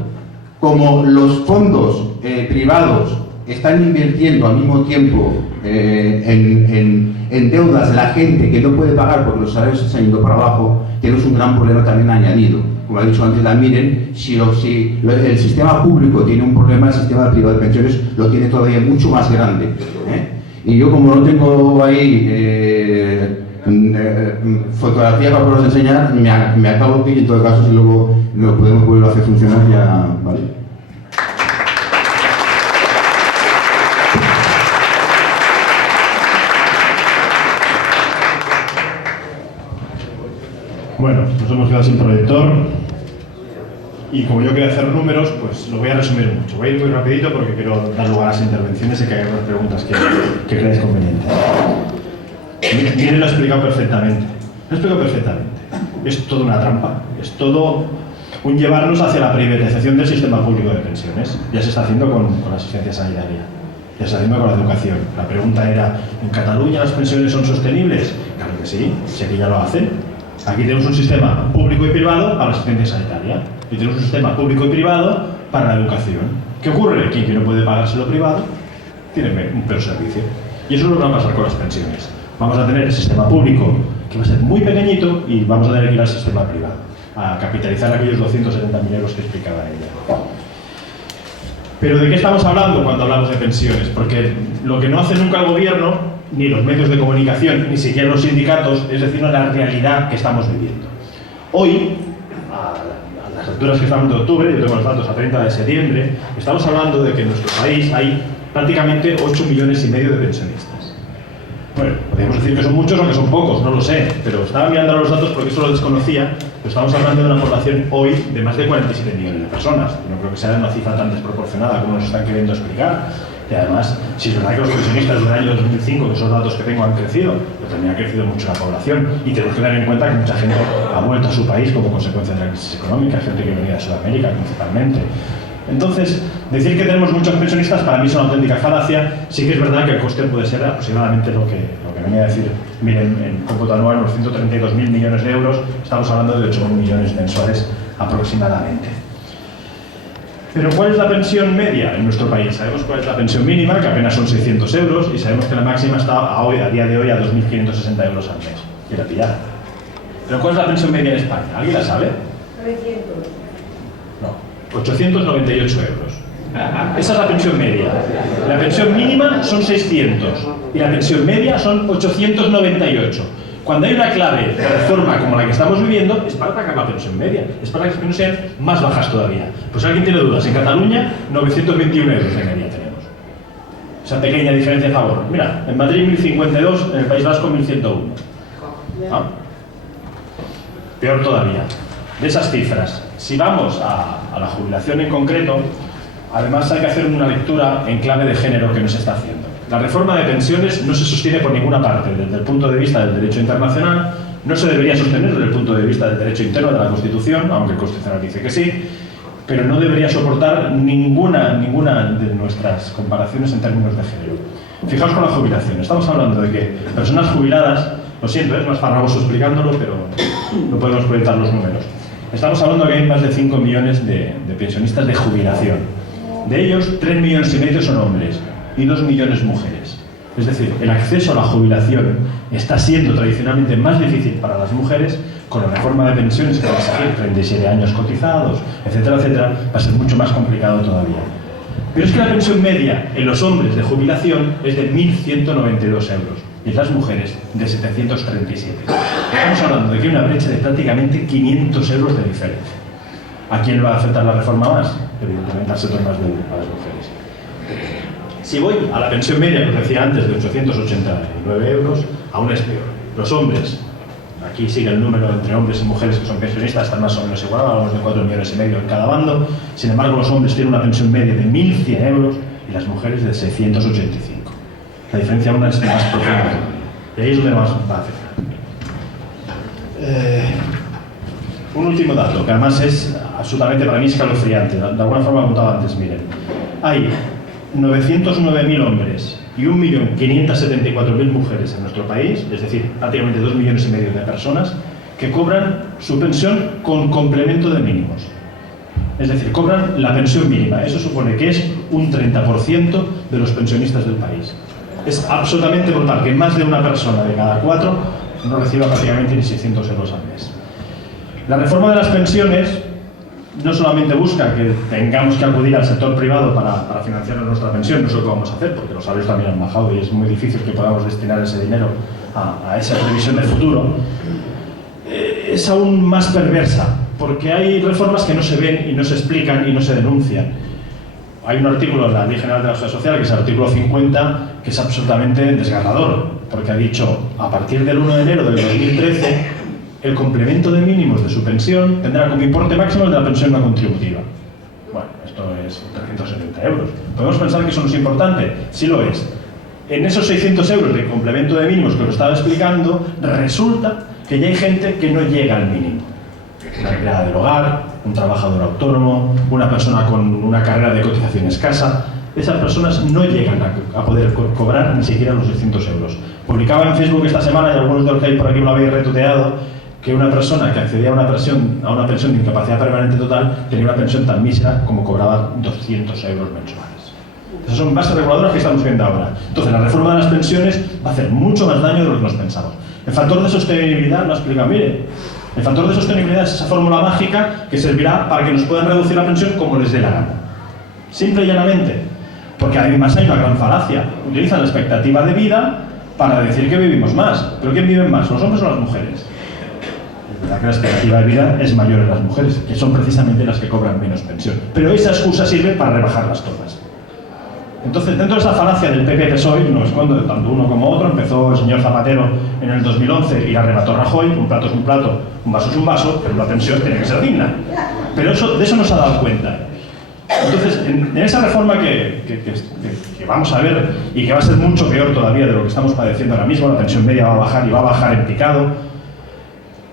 como los fondos privados están invirtiendo al mismo tiempo en deudas de la gente que no puede pagar porque los salarios están yendo para abajo, tenemos un gran problema también añadido. Como ha dicho antes Miren, si el sistema público tiene un problema, el sistema privado de pensiones lo tiene todavía mucho más grande. Y yo, como no tengo ahí fotografía para poderos enseñar, me acabo aquí y en todo caso si luego lo podemos volver a hacer funcionar ya, ¿vale? Bueno, nos hemos quedado sin proyector y como yo quería hacer números, pues lo voy a resumir mucho. Voy a ir muy rapidito porque quiero dar lugar a las intervenciones y que haya unas preguntas que creáis convenientes. Miren, lo he explicado perfectamente. Lo he explicado perfectamente. Es toda una trampa. Es todo un llevarnos hacia la privatización del sistema público de pensiones. Ya se está haciendo con la asistencia sanitaria. Ya se está haciendo con la educación. La pregunta era, ¿en Cataluña las pensiones son sostenibles? Claro que sí, sé que ya lo hacen. Aquí tenemos un sistema público y privado para la asistencia sanitaria. Y tenemos un sistema público y privado para la educación. ¿Qué ocurre? Quien que no puede pagarse lo privado tiene un peor servicio. Y eso es lo que va a pasar con las pensiones. Vamos a tener el sistema público que va a ser muy pequeñito y vamos a tener que ir al sistema privado a capitalizar aquellos 270.000 euros que explicaba ella. Pero ¿de qué estamos hablando cuando hablamos de pensiones? Porque lo que no hace nunca el gobierno, ni los medios de comunicación, ni siquiera los sindicatos, es decirnos la realidad que estamos viviendo. Hoy, a las alturas que estamos de octubre, yo tengo los datos a 30 de septiembre, estamos hablando de que en nuestro país hay prácticamente 8,5 millones de pensionistas. Bueno, podríamos decir que son muchos o que son pocos, no lo sé, pero estaba mirando los datos porque eso lo desconocía, pero estamos hablando de una población hoy de más de 47 millones de personas. No creo que sea una cifra tan desproporcionada como nos están queriendo explicar. Y además, si es verdad que los pensionistas del año 2005, que esos datos que tengo, han crecido, pero también ha crecido mucho la población. Y tenemos que tener en cuenta que mucha gente ha vuelto a su país como consecuencia de la crisis económica, gente que venía de Sudamérica principalmente. Entonces, decir que tenemos muchos pensionistas para mí es una auténtica falacia. Sí que es verdad que el coste puede ser aproximadamente lo que venía a decir. Miren, en cómputo anual, unos 132.000 millones de euros, estamos hablando de 8.000 millones mensuales aproximadamente. Pero ¿cuál es la pensión media en nuestro país? Sabemos cuál es la pensión mínima, que apenas son 600 euros, y sabemos que la máxima está a día de hoy a 2.560 euros al mes. Y la pillar. ¿Pero cuál es la pensión media en España? ¿Alguien la sabe? 900. No, 898 euros. Esa es la pensión media. La pensión mínima son 600 y la pensión media son 898. Cuando hay una clave de reforma como la que estamos viviendo, es para atacar la pensión media, es para que las pensiones sean más bajas todavía. Pues si alguien tiene dudas, en Cataluña 921 euros de media tenemos. Esa pequeña diferencia a favor. Mira, en Madrid 1052, en el País Vasco 1101. ¿Ah? Peor todavía. De esas cifras, si vamos a la jubilación en concreto, además hay que hacer una lectura en clave de género que no se está haciendo. La reforma de pensiones no se sostiene por ninguna parte desde el punto de vista del derecho internacional, no se debería sostener desde el punto de vista del derecho interno de la Constitución, aunque el Constitucional dice que sí, pero no debería soportar ninguna de nuestras comparaciones en términos de género. Fijaos con la jubilación, estamos hablando de que personas jubiladas, lo siento, es más farragoso explicándolo, pero no podemos proyectar los números. Estamos hablando de que hay más de 5 millones de pensionistas de jubilación. De ellos, 3,5 millones son hombres y 2 millones mujeres. Es decir, el acceso a la jubilación está siendo tradicionalmente más difícil para las mujeres. Con la reforma de pensiones que va a exigir 37 años cotizados, etcétera, etcétera, va a ser mucho más complicado todavía. Pero es que la pensión media en los hombres de jubilación es de 1.192 euros y en las mujeres de 737. Estamos hablando de que hay una brecha de prácticamente 500 euros de diferencia. ¿A quién le va a afectar la reforma más? Evidentemente al sector más débil, a las mujeres. Si voy a la pensión media, que os decía antes, de 889 euros, aún es peor. Los hombres, aquí sigue el número entre hombres y mujeres que son pensionistas, están más o menos igualados, hablamos de 4,5 millones en cada bando. Sin embargo, los hombres tienen una pensión media de 1.100 euros y las mujeres de 685. La diferencia aún es más profunda. Y ahí es donde más va a afectar. Un último dato, que además es absolutamente para mí escalofriante. De alguna forma apuntaba antes, miren. Hay 909.000 hombres y 1.574.000 mujeres en nuestro país, es decir, prácticamente 2,5 millones de personas, que cobran su pensión con complemento de mínimos. Es decir, cobran la pensión mínima. Eso supone que es un 30% de los pensionistas del país. Es absolutamente brutal que más de una persona de cada 4 no reciba prácticamente ni 600 euros al mes. La reforma de las pensiones no solamente busca que tengamos que acudir al sector privado para financiar nuestra pensión, no es lo que vamos a hacer, porque los salarios también han bajado y es muy difícil que podamos destinar ese dinero a esa previsión de futuro. Es aún más perversa, porque hay reformas que no se ven y no se explican y no se denuncian. Hay un artículo en la Ley General de la Seguridad Social, que es el artículo 50, que es absolutamente desgarrador, porque ha dicho, a partir del 1 de enero del 2013, el complemento de mínimos de su pensión tendrá como importe máximo el de la pensión no contributiva. Bueno, esto es 370 euros. ¿Podemos pensar que eso no es importante? Sí lo es. En esos 600 euros de complemento de mínimos que os estaba explicando, resulta que ya hay gente que no llega al mínimo. Una empleada del hogar, un trabajador autónomo, una persona con una carrera de cotización escasa. Esas personas no llegan a poder cobrar ni siquiera los 600 euros. Publicaba en Facebook esta semana, y algunos de los que hay por aquí me lo habéis retuiteado, que una persona que accedía a una pensión de incapacidad permanente total tenía una pensión tan mísera como cobraba 200 euros mensuales. Esas son bases reguladoras que estamos viendo ahora. Entonces, la reforma de las pensiones va a hacer mucho más daño de lo que nos pensamos. El factor de sostenibilidad lo explica, mire, el factor de sostenibilidad es esa fórmula mágica que servirá para que nos puedan reducir la pensión como les dé la gana. Simple y llanamente. Porque además hay una gran falacia. Utilizan la expectativa de vida para decir que vivimos más. ¿Pero quién vive más, los hombres o las mujeres? Es verdad que la expectativa de vida es mayor en las mujeres, que son precisamente las que cobran menos pensión. Pero esa excusa sirve para rebajarlas todas. Entonces, dentro de esa falacia del PP-PSOE, no escondo de tanto uno como otro, empezó el señor Zapatero en el 2011 y la arrebató Rajoy, un plato es un plato, un vaso es un vaso, pero la pensión tiene que ser digna. Pero de eso no se ha dado cuenta. Entonces, en esa reforma que vamos a ver y que va a ser mucho peor todavía de lo que estamos padeciendo ahora mismo, la pensión media va a bajar y va a bajar en picado,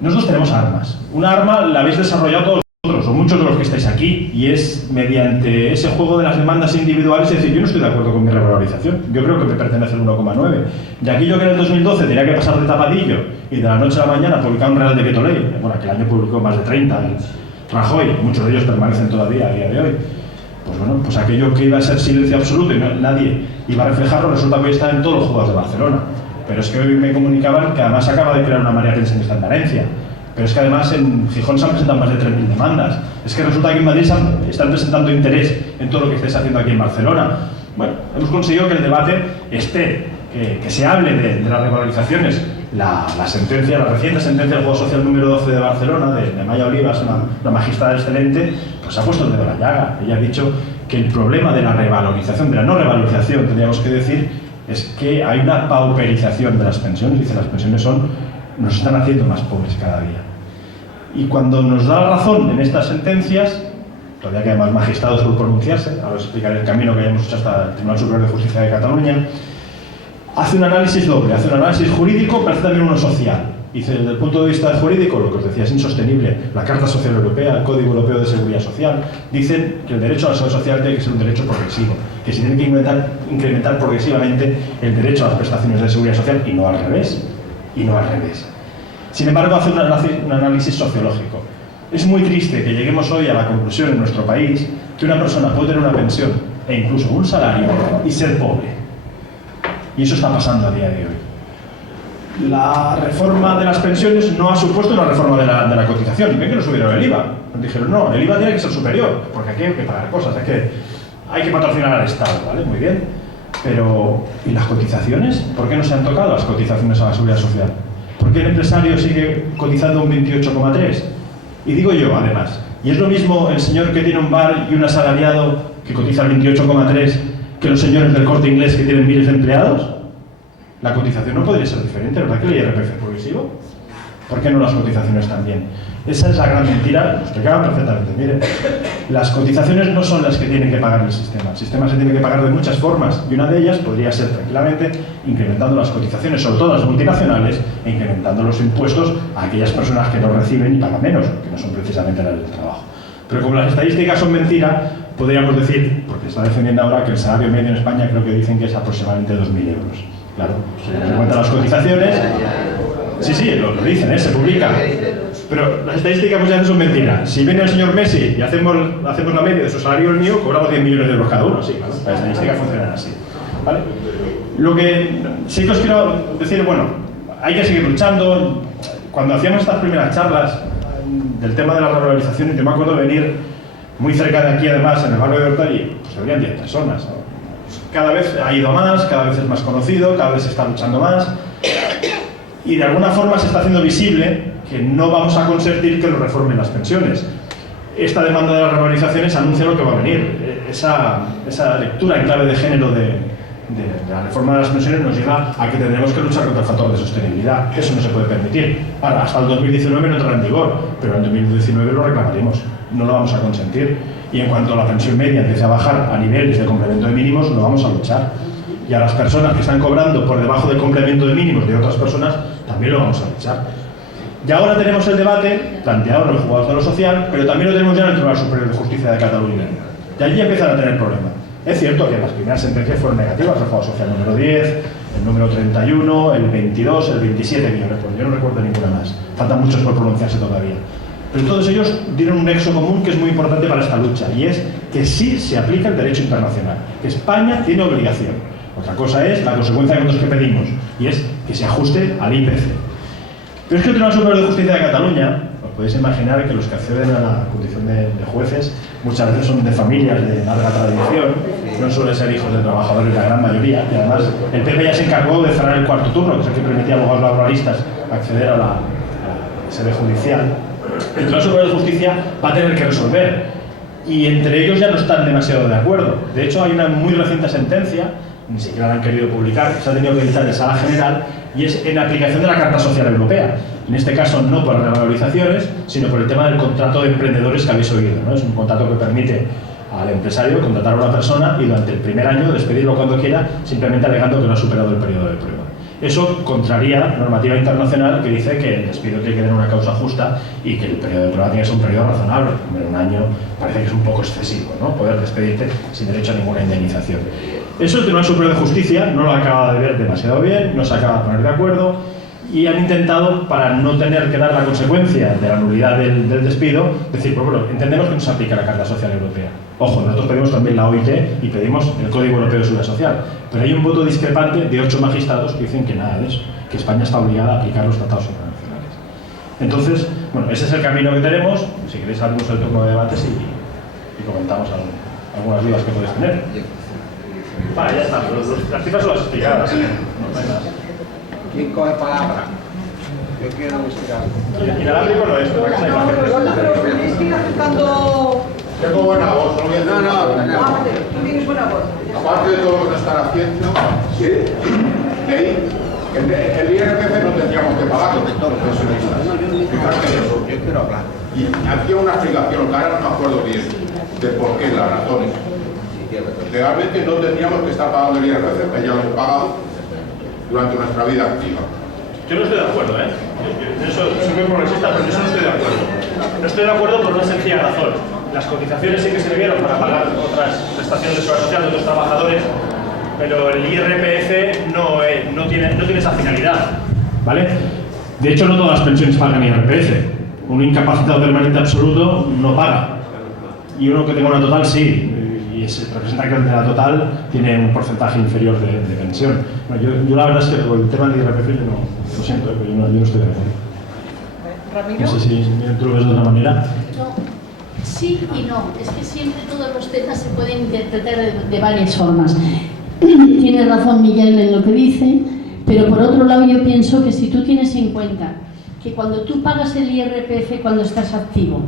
nosotros tenemos armas. Una arma la habéis desarrollado todos vosotros, o muchos de los que estáis aquí, y es mediante ese juego de las demandas individuales, es decir, yo no estoy de acuerdo con mi revalorización, yo creo que me pertenece el 1,9. Y aquí yo que en el 2012 tenía que pasar de tapadillo y de la noche a la mañana publicar un Real Decreto Ley, bueno, aquel año publicó más de 30, Rajoy, muchos de ellos permanecen todavía a día de hoy. Pues bueno, pues aquello que iba a ser silencio absoluto y nadie iba a reflejarlo, resulta que hoy está en todos los juzgados de Barcelona. Pero es que hoy me comunicaban que además acaba de crear una María Pensionista en Valencia. Pero es que además en Gijón se han presentado más de 3.000 demandas. Es que resulta que en Madrid están presentando interés en todo lo que estáis haciendo aquí en Barcelona. Bueno, hemos conseguido que el debate esté, que se hable de las revalorizaciones. La reciente sentencia del Juego Social número 12 de Barcelona, de Maya Olivas, una magistrada excelente, pues ha puesto el dedo en la llaga. Ella ha dicho que el problema de la revalorización, de la no revalorización, tendríamos que decir, es que hay una pauperización de las pensiones. Dice, las pensiones nos están haciendo más pobres cada día. Y cuando nos da la razón en estas sentencias, todavía quedan más magistrados por pronunciarse, ahora os explicaré el camino que hayamos hecho hasta el Tribunal Superior de Justicia de Cataluña, hace un análisis doble, hace un análisis jurídico, pero hace también uno social. Dice, desde el punto de vista jurídico, lo que os decía es insostenible. La Carta Social Europea, el Código Europeo de Seguridad Social, dicen que el derecho a la seguridad social tiene que ser un derecho progresivo, que se tiene que incrementar progresivamente el derecho a las prestaciones de seguridad social y no al revés. Sin embargo, hace un análisis sociológico. Es muy triste que lleguemos hoy a la conclusión en nuestro país que una persona puede tener una pensión e incluso un salario y ser pobre. Y eso está pasando a día de hoy. La reforma de las pensiones no ha supuesto una reforma de la cotización. Ven que no subieron el IVA. Nos dijeron, no, el IVA tiene que ser superior, porque aquí hay que pagar cosas, hay que patrocinar al Estado, ¿vale? Muy bien. Pero, ¿y las cotizaciones? ¿Por qué no se han tocado las cotizaciones a la seguridad social? ¿Por qué el empresario sigue cotizando un 28,3? Y digo yo, además, ¿y es lo mismo el señor que tiene un bar y un asalariado que cotiza el 28,3 que los señores del Corte Inglés que tienen miles de empleados? La cotización no podría ser diferente, ¿verdad que el IRPF es progresivo? ¿Por qué no las cotizaciones también? Esa es la gran mentira, lo explicaban perfectamente. Miren, las cotizaciones no son las que tienen que pagar el sistema se tiene que pagar de muchas formas, y una de ellas podría ser tranquilamente incrementando las cotizaciones, sobre todo las multinacionales, e incrementando los impuestos a aquellas personas que no reciben y pagan menos, que no son precisamente las del trabajo. Pero como las estadísticas son mentira, podríamos decir, porque está defendiendo ahora que el salario medio en España creo que dicen que es aproximadamente 2.000 euros. Claro, si se cuentan las cotizaciones, sí, lo dicen, se publica. Pero las estadísticas muchas veces son mentiras. Si viene el señor Messi y hacemos la media de su salario y el mío, cobramos 10 millones de euros cada uno. Sí, claro, las estadísticas funcionan así. ¿Vale? Lo que sí que os quiero decir, bueno, hay que seguir luchando. Cuando hacíamos estas primeras charlas del tema de la revalorización, y te me acuerdo de venir muy cerca de aquí, además, en el barrio de Hortalí, pues habrían 10 personas, ¿no? Cada vez ha ido más, cada vez es más conocido, cada vez se está luchando más, y de alguna forma se está haciendo visible que no vamos a consentir que lo reformen las pensiones. Esta demanda de las revalorizaciones anuncia lo que va a venir. Esa lectura en clave de género de la reforma de las pensiones nos lleva a que tendremos que luchar contra el factor de sostenibilidad. Eso no se puede permitir. Ahora, hasta el 2019 no entrará en vigor, pero en 2019 lo reclamaremos. No lo vamos a consentir. Y en cuanto la pensión media empiece a bajar a niveles de complemento de mínimos, lo vamos a luchar. Y a las personas que están cobrando por debajo del complemento de mínimos de otras personas, también lo vamos a luchar. Y ahora tenemos el debate planteado en los juzgados de lo social, pero también lo tenemos ya en el Tribunal Superior de Justicia de Cataluña. Y allí empiezan a tener problemas. Es cierto que las primeras sentencias fueron negativas, el juzgado social número 10, el número 31, el 22, el 27, que yo no recuerdo ninguna más. Faltan muchos por pronunciarse todavía. Pero todos ellos dieron un nexo común que es muy importante para esta lucha, y es que sí se aplica el derecho internacional. España tiene obligación. Otra cosa es la consecuencia de nosotros que pedimos, y es que se ajuste al IPC. Pero es que el Tribunal Superior de Justicia de Cataluña, os podéis imaginar que los que acceden a la condición de jueces muchas veces son de familias de larga tradición, no suelen ser hijos de trabajadores la gran mayoría, y además el PP ya se encargó de cerrar el cuarto turno, que es el que permitía a abogados laboralistas acceder a la sede judicial. El Tribunal Superior de Justicia va a tener que resolver, y entre ellos ya no están demasiado de acuerdo. De hecho, hay una muy reciente sentencia, ni siquiera la han querido publicar, que se ha tenido que dictar en Sala General, y es en aplicación de la Carta Social Europea. En este caso no por las revalorizaciones, sino por el tema del contrato de emprendedores que habéis oído, ¿no? Es un contrato que permite al empresario contratar a una persona y durante el primer año despedirlo cuando quiera, simplemente alegando que no ha superado el periodo de prueba. Eso contraría normativa internacional que dice que el despido tiene que tener una causa justa y que el periodo de prueba tiene que ser un periodo razonable. Un año parece que es un poco excesivo, ¿no? Poder despedirte sin derecho a ninguna indemnización. Eso el Tribunal Superior de Justicia no lo acaba de ver demasiado bien, no se acaba de poner de acuerdo, y han intentado, para no tener que dar la consecuencia de la nulidad del despido, decir, pues bueno, entendemos que no se aplica la Carta Social Europea. Ojo, nosotros pedimos también la OIT y pedimos el Código Europeo de Seguridad Social, pero hay un voto discrepante de 8 magistrados que dicen que nada de eso, que España está obligada a aplicar los tratados internacionales. Entonces, bueno, ese es el camino que tenemos. Si queréis abrimos el turno de debates y comentamos algunas dudas que podéis tener. Vale, ya está, las cifras son las explicadas, no hay más. ¿Quién coge palabra? Yo quiero decir algo. Inalámbrico no es, pero que hay Pero tenéis que ir acercando... Tengo buena voz, no voy a decir nada. Vale, tú tienes buena voz. Aparte de todo lo que nos están haciendo, sí, leí que el IRPF no tendríamos que pagarlo de todos los pensionistas. Fíjate eso. Yo quiero hablar. Y hacía una explicación, que ahora no me acuerdo bien, de por qué, las razones. Realmente no tendríamos que estar pagando el IRPF, que ya lo hemos pagado durante nuestra vida activa. Yo no estoy de acuerdo, ¿eh? Yo soy muy progresista, pero yo no estoy de acuerdo. No estoy de acuerdo por una sencilla razón. Las cotizaciones sí que sirvieron para pagar otras prestaciones de seguridad social de otros trabajadores, pero el IRPF no tiene esa finalidad, ¿vale? De hecho, no todas las pensiones pagan IRPF. Un incapacitado permanente absoluto no paga. Y uno que tenga una total, sí. Y representa que el de la total tiene un porcentaje inferior de pensión. Bueno, yo la verdad es que con el tema del IRPF yo no, lo siento, pero yo no estoy de acuerdo. Ramiro. No sé si tú lo ves de otra manera. No. Sí y no, es que siempre todos los temas se pueden interpretar de varias formas. Tiene razón Miguel en lo que dice, pero por otro lado yo pienso que si tú tienes en cuenta que cuando tú pagas el IRPF cuando estás activo,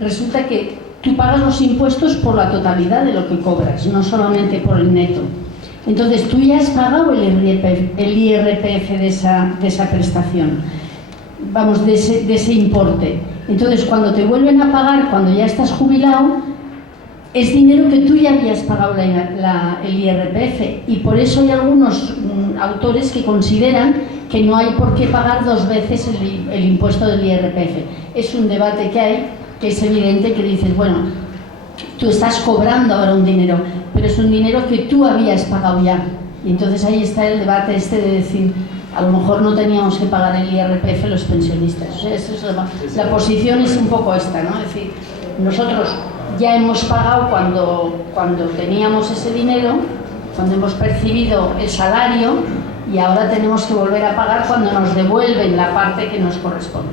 resulta que tú pagas los impuestos por la totalidad de lo que cobras, no solamente por el neto. Entonces tú ya has pagado el IRPF de esa prestación, vamos, de ese importe. Entonces cuando te vuelven a pagar, cuando ya estás jubilado, es dinero que tú ya habías pagado el IRPF, y por eso hay algunos autores que consideran que no hay por qué pagar dos veces el impuesto del IRPF. Es un debate que hay, que es evidente, que dices, bueno, tú estás cobrando ahora un dinero, pero es un dinero que tú habías pagado ya. Y entonces ahí está el debate de decir, a lo mejor no teníamos que pagar el IRPF los pensionistas. O sea, eso es la posición es un poco esta, ¿no? Es decir, nosotros ya hemos pagado cuando teníamos ese dinero, cuando hemos percibido el salario, y ahora tenemos que volver a pagar cuando nos devuelven la parte que nos corresponde.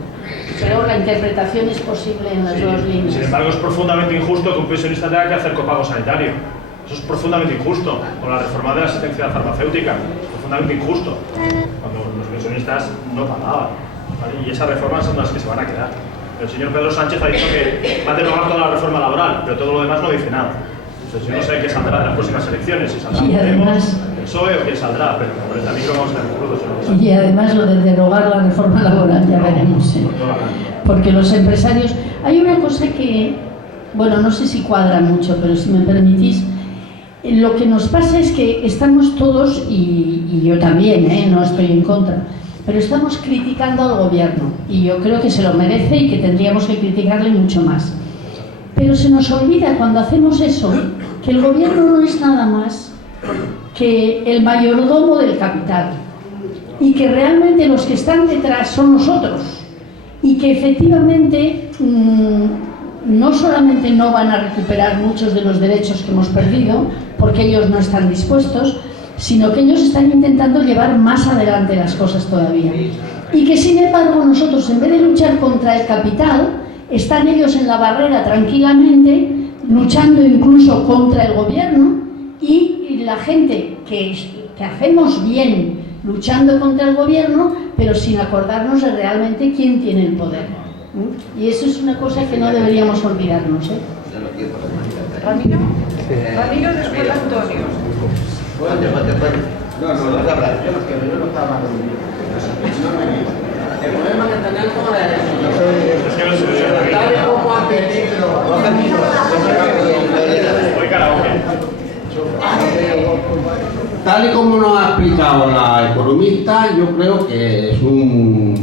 Pero la interpretación es posible en las dos líneas. Sin embargo, es profundamente injusto que un pensionista tenga que hacer copago sanitario. Eso es profundamente injusto. Con la reforma de la asistencia farmacéutica, profundamente injusto. Cuando los pensionistas no pagaban, ¿vale? Y esas reformas son las que se van a quedar. El señor Pedro Sánchez ha dicho que va a derogar toda la reforma laboral, pero todo lo demás no dice nada. Entonces yo no sé qué saldrá de las próximas elecciones, si saldrá Y además- Podemos, el PSOE o quién saldrá, pero por el camino vamos a estar crudos. Y además lo de derogar la reforma laboral, ya veremos. Porque los empresarios... Hay una cosa que, bueno, no sé si cuadra mucho, pero si me permitís, lo que nos pasa es que estamos todos, y yo también, no estoy en contra, pero estamos criticando al gobierno, y yo creo que se lo merece y que tendríamos que criticarle mucho más. Pero se nos olvida cuando hacemos eso, que el gobierno no es nada más que el mayordomo del capital, y que realmente los que están detrás son nosotros, y que efectivamente no solamente no van a recuperar muchos de los derechos que hemos perdido, porque ellos no están dispuestos, sino que ellos están intentando llevar más adelante las cosas todavía. Y que sin embargo nosotros, en vez de luchar contra el capital, están ellos en la barrera tranquilamente, luchando incluso contra el gobierno, y la gente que hacemos bien luchando contra el gobierno, pero sin acordarnos de realmente quién tiene el poder. Y eso es una cosa que no deberíamos olvidarnos. Ramiro. Ramiro, después Antonio. El problema que tenemos Es que no se ve. tal y como ha tenido Voy karaoke. tal y como nos ha explicado la economista, yo creo que es un...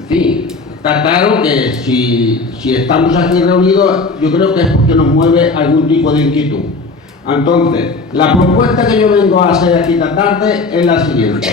En fin, está claro que si estamos aquí reunidos, yo creo que es porque nos mueve algún tipo de inquietud. Entonces, la propuesta que yo vengo a hacer aquí esta tarde es la siguiente: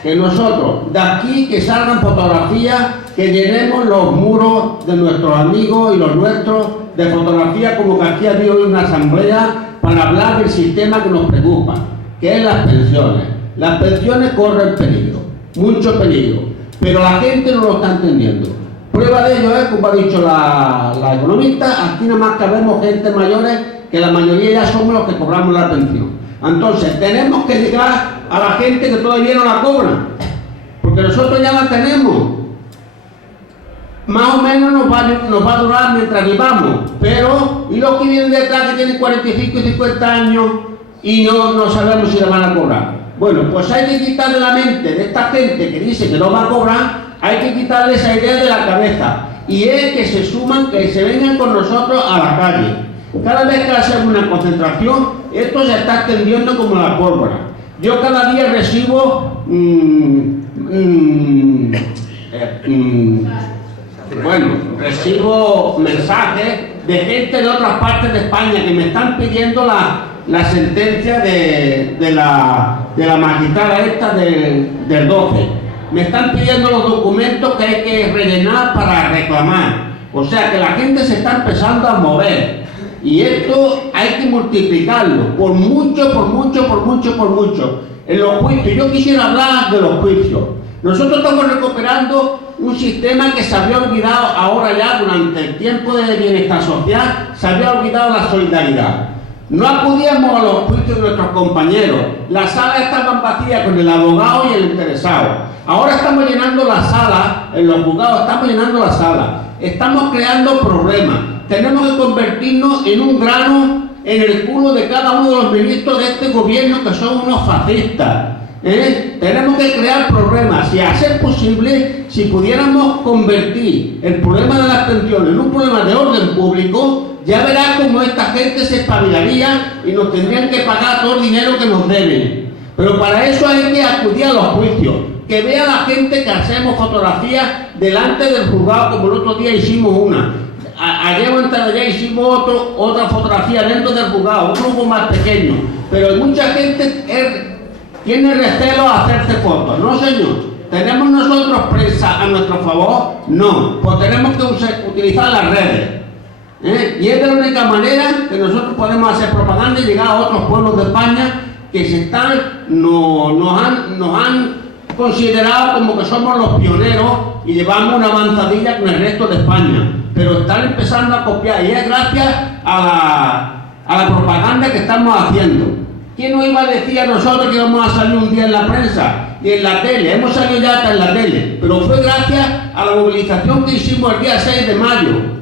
que nosotros, de aquí, que salgan fotografías, que llenemos los muros de nuestros amigos y los nuestros de fotografías, como que aquí ha habido una asamblea para hablar del sistema que nos preocupa, que es las pensiones. Las pensiones corren peligro, mucho peligro, pero la gente no lo está entendiendo. Prueba de ello es, como ha dicho la economista, aquí nada más cabemos gente mayores, que la mayoría ya somos los que cobramos la pensión. Entonces, tenemos que llegar a la gente que todavía no la cobra, porque nosotros ya la tenemos. Más o menos nos va a durar mientras vivamos, pero ¿y los que vienen detrás que tienen 45 y 50 años y no sabemos si la van a cobrar? Bueno, pues hay que quitarle la mente de esta gente que dice que no va a cobrar, hay que quitarle esa idea de la cabeza, y es que se suman, que se vengan con nosotros a la calle. Cada vez que hacemos una concentración, esto se está extendiendo como la pólvora. Yo cada día recibo recibo mensajes de gente de otras partes de España que me están pidiendo la sentencia de la magistrada esta del 12. Me están pidiendo los documentos que hay que rellenar para reclamar. O sea que la gente se está empezando a mover. Y esto hay que multiplicarlo por mucho. En los juicios, yo quisiera hablar de los juicios. Nosotros estamos recuperando un sistema que se había olvidado ahora ya durante el tiempo de bienestar social, se había olvidado la solidaridad. No acudíamos a los juicios de nuestros compañeros, las salas estaban vacías con el abogado y el interesado. Ahora estamos llenando la sala, en los juzgados estamos llenando la sala, estamos creando problemas. Tenemos que convertirnos en un grano en el culo de cada uno de los ministros de este gobierno, que son unos fascistas. Tenemos que crear problemas. Si a ser posible, si pudiéramos convertir el problema de las pensiones en un problema de orden público, ya verás cómo esta gente se espabilaría y nos tendrían que pagar todo el dinero que nos deben. Pero para eso hay que acudir a los juicios, que vea la gente que hacemos fotografías delante del juzgado, como el otro día hicimos una. Ayer o antes de ayer hicimos otra fotografía dentro del juzgado, un grupo más pequeño, pero mucha gente tiene recelo a hacerse fotos. No, señor. ¿Tenemos nosotros prensa a nuestro favor? No, pues tenemos que utilizar las redes. Y es de la única manera que nosotros podemos hacer propaganda y llegar a otros pueblos de España que nos han considerado como que somos los pioneros y llevamos una avanzadilla con el resto de España. Pero están empezando a copiar, y es gracias a la propaganda que estamos haciendo. ¿Quién nos iba a decir a nosotros que íbamos a salir un día en la prensa y en la tele? Hemos salido ya hasta en la tele, pero fue gracias a la movilización que hicimos el día 6 de mayo.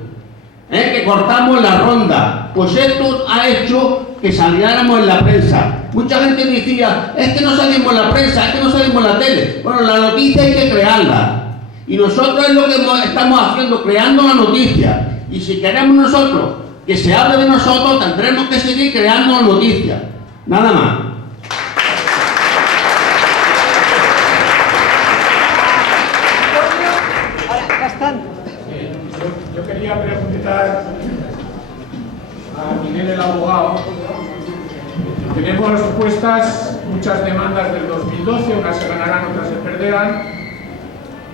que cortamos la ronda. Pues esto ha hecho que saliéramos en la prensa. Mucha gente decía, es que no salimos en la prensa, es que no salimos en la tele. Bueno, la noticia hay que crearla. Y nosotros es lo que estamos haciendo, creando la noticia. Y si queremos nosotros que se hable de nosotros, tendremos que seguir creando la noticia. Nada más. Yo quería preguntar a Miguel, el abogado. Tenemos puestas muchas demandas del 2012, unas se ganarán, otras se perderán.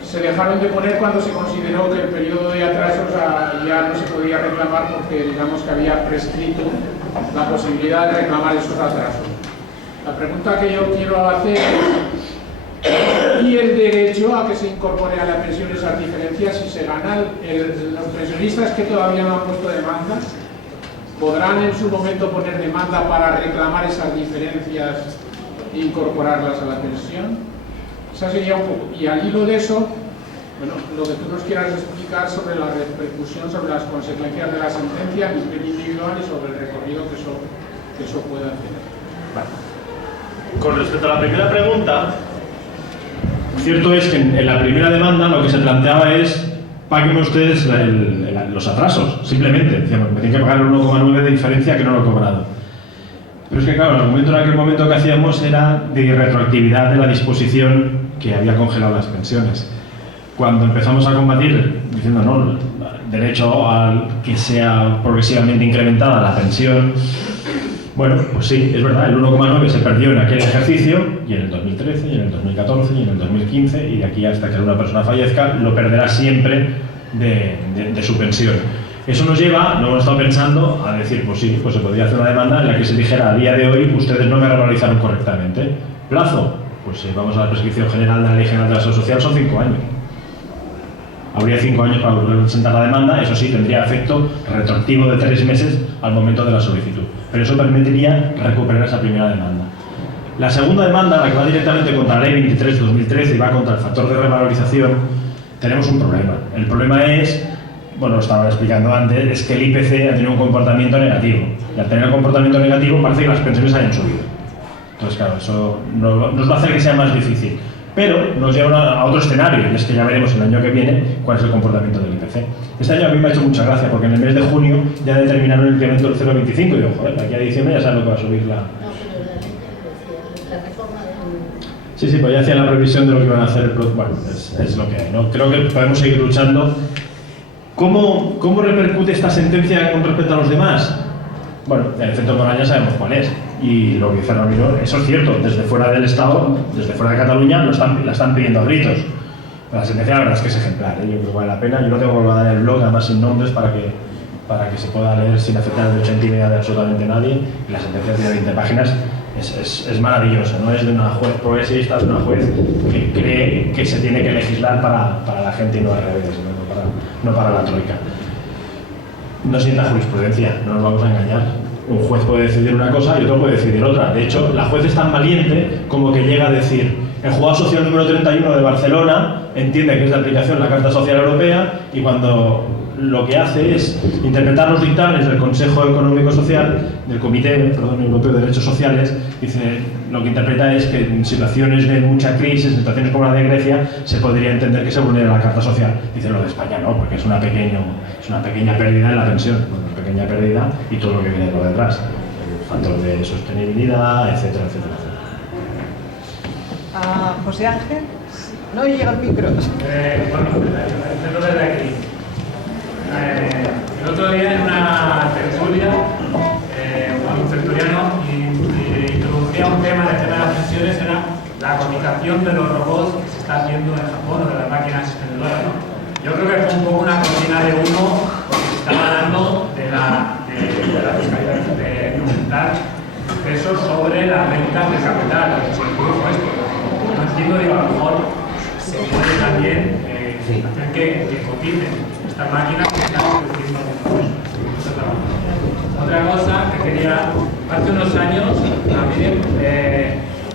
Se dejaron de poner cuando se consideró que el periodo de atrasos ya no se podía reclamar porque digamos que había prescrito la posibilidad de reclamar esos atrasos. La pregunta que yo quiero hacer es, ¿y el derecho a que se incorpore a la pensión esas diferencias si se ganan? Los pensionistas que todavía no han puesto demanda, ¿podrán en su momento poner demanda para reclamar esas diferencias e incorporarlas a la pensión? Esa sería un poco. Y al hilo de eso, bueno, lo que tú nos quieras explicar sobre la repercusión, sobre las consecuencias de la sentencia a nivel individual y sobre el recorrido que eso pueda tener. Vale. Con respecto a la primera pregunta, cierto es que en la primera demanda lo que se planteaba es páguenme ustedes los atrasos, simplemente. Decíamos, me tienen que pagar el 1,9 de diferencia que no lo he cobrado. Pero es que claro, el argumento en aquel momento que hacíamos era de retroactividad de la disposición que había congelado las pensiones. Cuando empezamos a combatir, diciendo no, derecho a que sea progresivamente incrementada la pensión, bueno, pues sí, es verdad, el 1,9 se perdió en aquel ejercicio, y en el 2013, y en el 2014, y en el 2015, y de aquí hasta que una persona fallezca, lo perderá siempre de su pensión. Eso nos lleva, lo hemos estado pensando, a decir, pues sí, pues se podría hacer una demanda en la que se dijera a día de hoy, ustedes no me revalorizaron correctamente. ¿Plazo? Pues si vamos a la prescripción general de la Ley General de la Seguridad Social, son 5 años. Habría 5 años para volver a presentar la demanda, eso sí, tendría efecto retroactivo de 3 meses al momento de la solicitud. Pero eso permitiría recuperar esa primera demanda. La segunda demanda, la que va directamente contra la Ley 23/2013 y va contra el factor de revalorización, tenemos un problema. El problema es, bueno, lo estaba explicando antes, es que el IPC ha tenido un comportamiento negativo. Y al tener un comportamiento negativo parece que las pensiones hayan subido. Entonces, claro, eso nos va a hacer que sea más difícil. Pero nos lleva a otro escenario, y es que ya veremos el año que viene cuál es el comportamiento del IPC. Este año a mí me ha hecho mucha gracia, porque en el mes de junio ya determinaron el incremento del 0,25 y digo, joder, aquí a diciembre ya saben lo que va a subir la... Sí, pues ya hacía la previsión de lo que iban a hacer. Bueno, es lo que hay, ¿no? Creo que podemos seguir luchando. ¿Cómo repercute esta sentencia con respecto a los demás? Bueno, el efecto moral ya sabemos cuál es. Y lo que dice Ramiro, eso es cierto, desde fuera del Estado, desde fuera de Cataluña, la están pidiendo a gritos. La sentencia la verdad es que es ejemplar, ¿eh? Yo creo que vale la pena. Yo lo tengo colgada en el blog, además sin nombres, para que se pueda leer sin afectar el derecho a intimidad de absolutamente nadie. Y la sentencia tiene 20 páginas, es maravillosa, no es de una juez progresista, es de una juez que cree que se tiene que legislar para la gente y no al revés, no para la troika. No sienta jurisprudencia, no nos vamos a engañar. Un juez puede decidir una cosa y otro puede decidir otra. De hecho, la juez es tan valiente como que llega a decir: el juzgado social número 31 de Barcelona entiende que es de aplicación la Carta Social Europea, y cuando lo que hace es interpretar los dictámenes del Consejo Económico Social, del Comité Europeo de Derechos Sociales, dice, lo que interpreta es que en situaciones de mucha crisis, en situaciones como la de Grecia, se podría entender que se vulnera la Carta Social. Dice, lo de España no, porque es una pequeña pérdida en la pensión, una pequeña pérdida y todo lo que viene por detrás, el factor de sostenibilidad, etcétera, etcétera. José Ángel, no llega el micro. Bueno, empiezo desde aquí. El otro día en una tertulia, un tertuliano introducía un tema, el tema de las pensiones, era la cotización de los robots que se está haciendo en Japón, o de las máquinas expendedoras, ¿no? Yo creo que fue un poco una cortina de humo, porque se estaba hablando de la fiscalidad, de aumentar pesos sobre las rentas de capital, que se introdujo esto. No entiendo, digo, a lo mejor se puede también hacer que coticen estas máquinas que están produciendo otra cosa que quería, hace unos años también,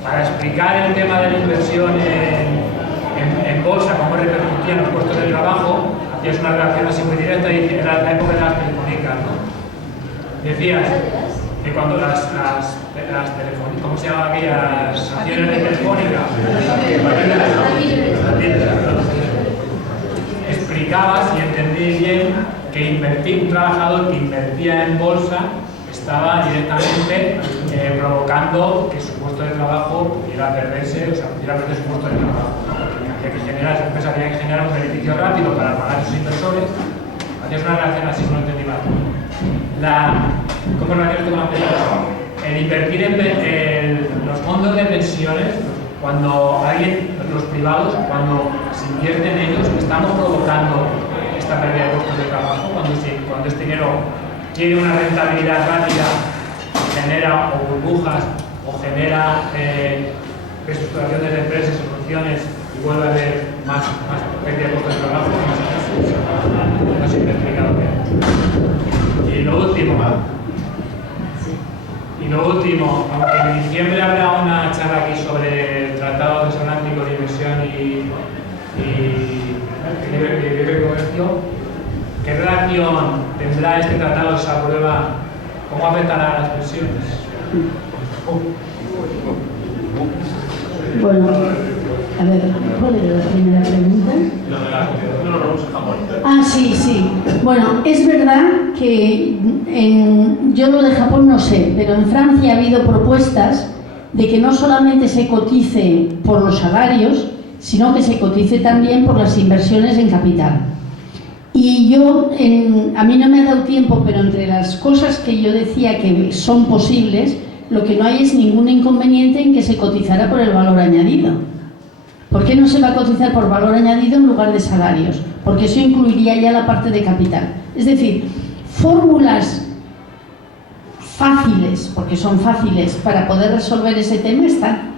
para explicar el tema de la inversión en bolsa, cómo repercutía en los puestos de trabajo, hacías una relación así muy directa y era la época de las telefónicas, ¿no? Decías que cuando las telefónicas, ¿cómo se llamaban aquellas acciones de telefónica? Explicabas y entendí bien que un trabajador que invertía en bolsa estaba directamente provocando que su puesto de trabajo pudiera perderse, o sea, pudiera perder su puesto de trabajo. Esa empresa tenía que generar un beneficio rápido para pagar a sus inversores. Hacías una relación así, no entendí mal. ¿Cómo relacionas con la empresa? El invertir en los fondos de pensiones, cuando los privados, cuando se invierten en ellos, estamos provocando esta pérdida de puestos de trabajo. Cuando este dinero tiene una rentabilidad rápida, genera o burbujas o genera reestructuraciones de empresas, soluciones y vuelve a haber más pérdida de puestos de trabajo. No sé si me he explicado bien. Y lo último, aunque en diciembre habrá una charla aquí sobre el Tratado Transatlántico de Inversión y libre comercio, ¿qué relación tendrá este tratado, esa prueba? ¿Cómo afectará a las pensiones? Bueno, a ver, ¿cuál era la primera pregunta? Ah, sí. Bueno, es verdad que yo lo de Japón no sé, pero en Francia ha habido propuestas de que no solamente se cotice por los salarios, sino que se cotice también por las inversiones en capital. Y a mí no me ha dado tiempo, pero entre las cosas que yo decía que son posibles, lo que no hay es ningún inconveniente en que se cotizara por el valor añadido. ¿Por qué no se va a cotizar por valor añadido en lugar de salarios? Porque eso incluiría ya la parte de capital. Es decir, fórmulas fáciles, porque son fáciles, para poder resolver ese tema están.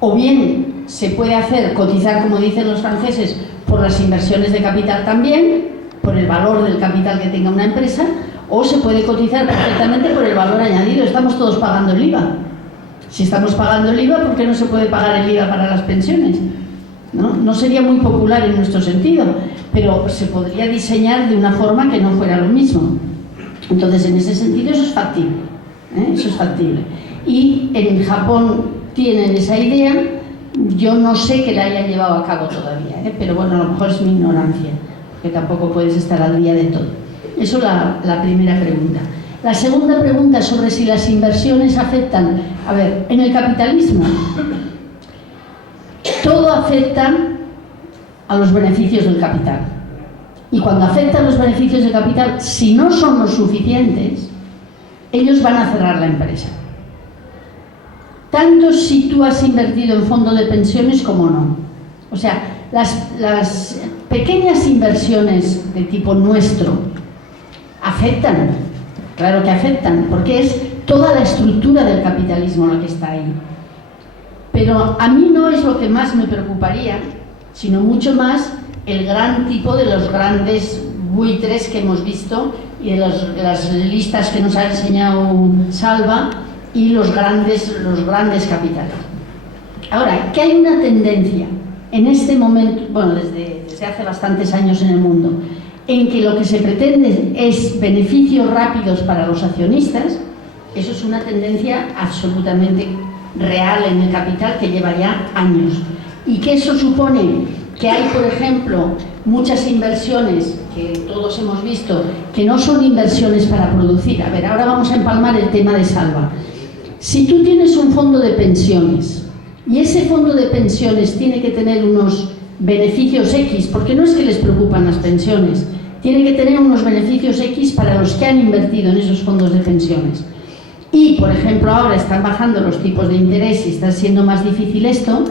O bien se puede hacer cotizar, como dicen los franceses, por las inversiones de capital también, por el valor del capital que tenga una empresa, o se puede cotizar perfectamente por el valor añadido. Estamos todos pagando el IVA. Si estamos pagando el IVA, ¿por qué no se puede pagar el IVA para las pensiones? No sería muy popular en nuestro sentido, pero se podría diseñar de una forma que no fuera lo mismo. Entonces, en ese sentido, eso es factible. Eso es factible. Y en Japón tienen esa idea. Yo no sé que la hayan llevado a cabo todavía, pero bueno, a lo mejor es mi ignorancia, que tampoco puedes estar al día de todo. Eso es la primera pregunta. La segunda pregunta sobre si las inversiones afectan. A ver, en el capitalismo todo afecta a los beneficios del capital. Y cuando afectan los beneficios del capital, si no son los suficientes, ellos van a cerrar la empresa. Tanto si tú has invertido en fondo de pensiones como no. O sea, las pequeñas inversiones de tipo nuestro afectan, claro que afectan, porque es toda la estructura del capitalismo la que está ahí. Pero a mí no es lo que más me preocuparía, sino mucho más el gran tipo de los grandes buitres que hemos visto y de las listas que nos ha enseñado Salva y los grandes capitales. Ahora, que hay una tendencia en este momento, bueno, desde hace bastantes años en el mundo, en que lo que se pretende es beneficios rápidos para los accionistas, eso es una tendencia absolutamente real en el capital que lleva ya años. Y que eso supone que hay, por ejemplo, muchas inversiones que todos hemos visto, que no son inversiones para producir. A ver, ahora vamos a empalmar el tema de Salva. Si tú tienes un fondo de pensiones y ese fondo de pensiones tiene que tener unos beneficios X, porque no es que les preocupan las pensiones, tiene que tener unos beneficios X para los que han invertido en esos fondos de pensiones. Y, por ejemplo, ahora están bajando los tipos de interés y está siendo más difícil esto,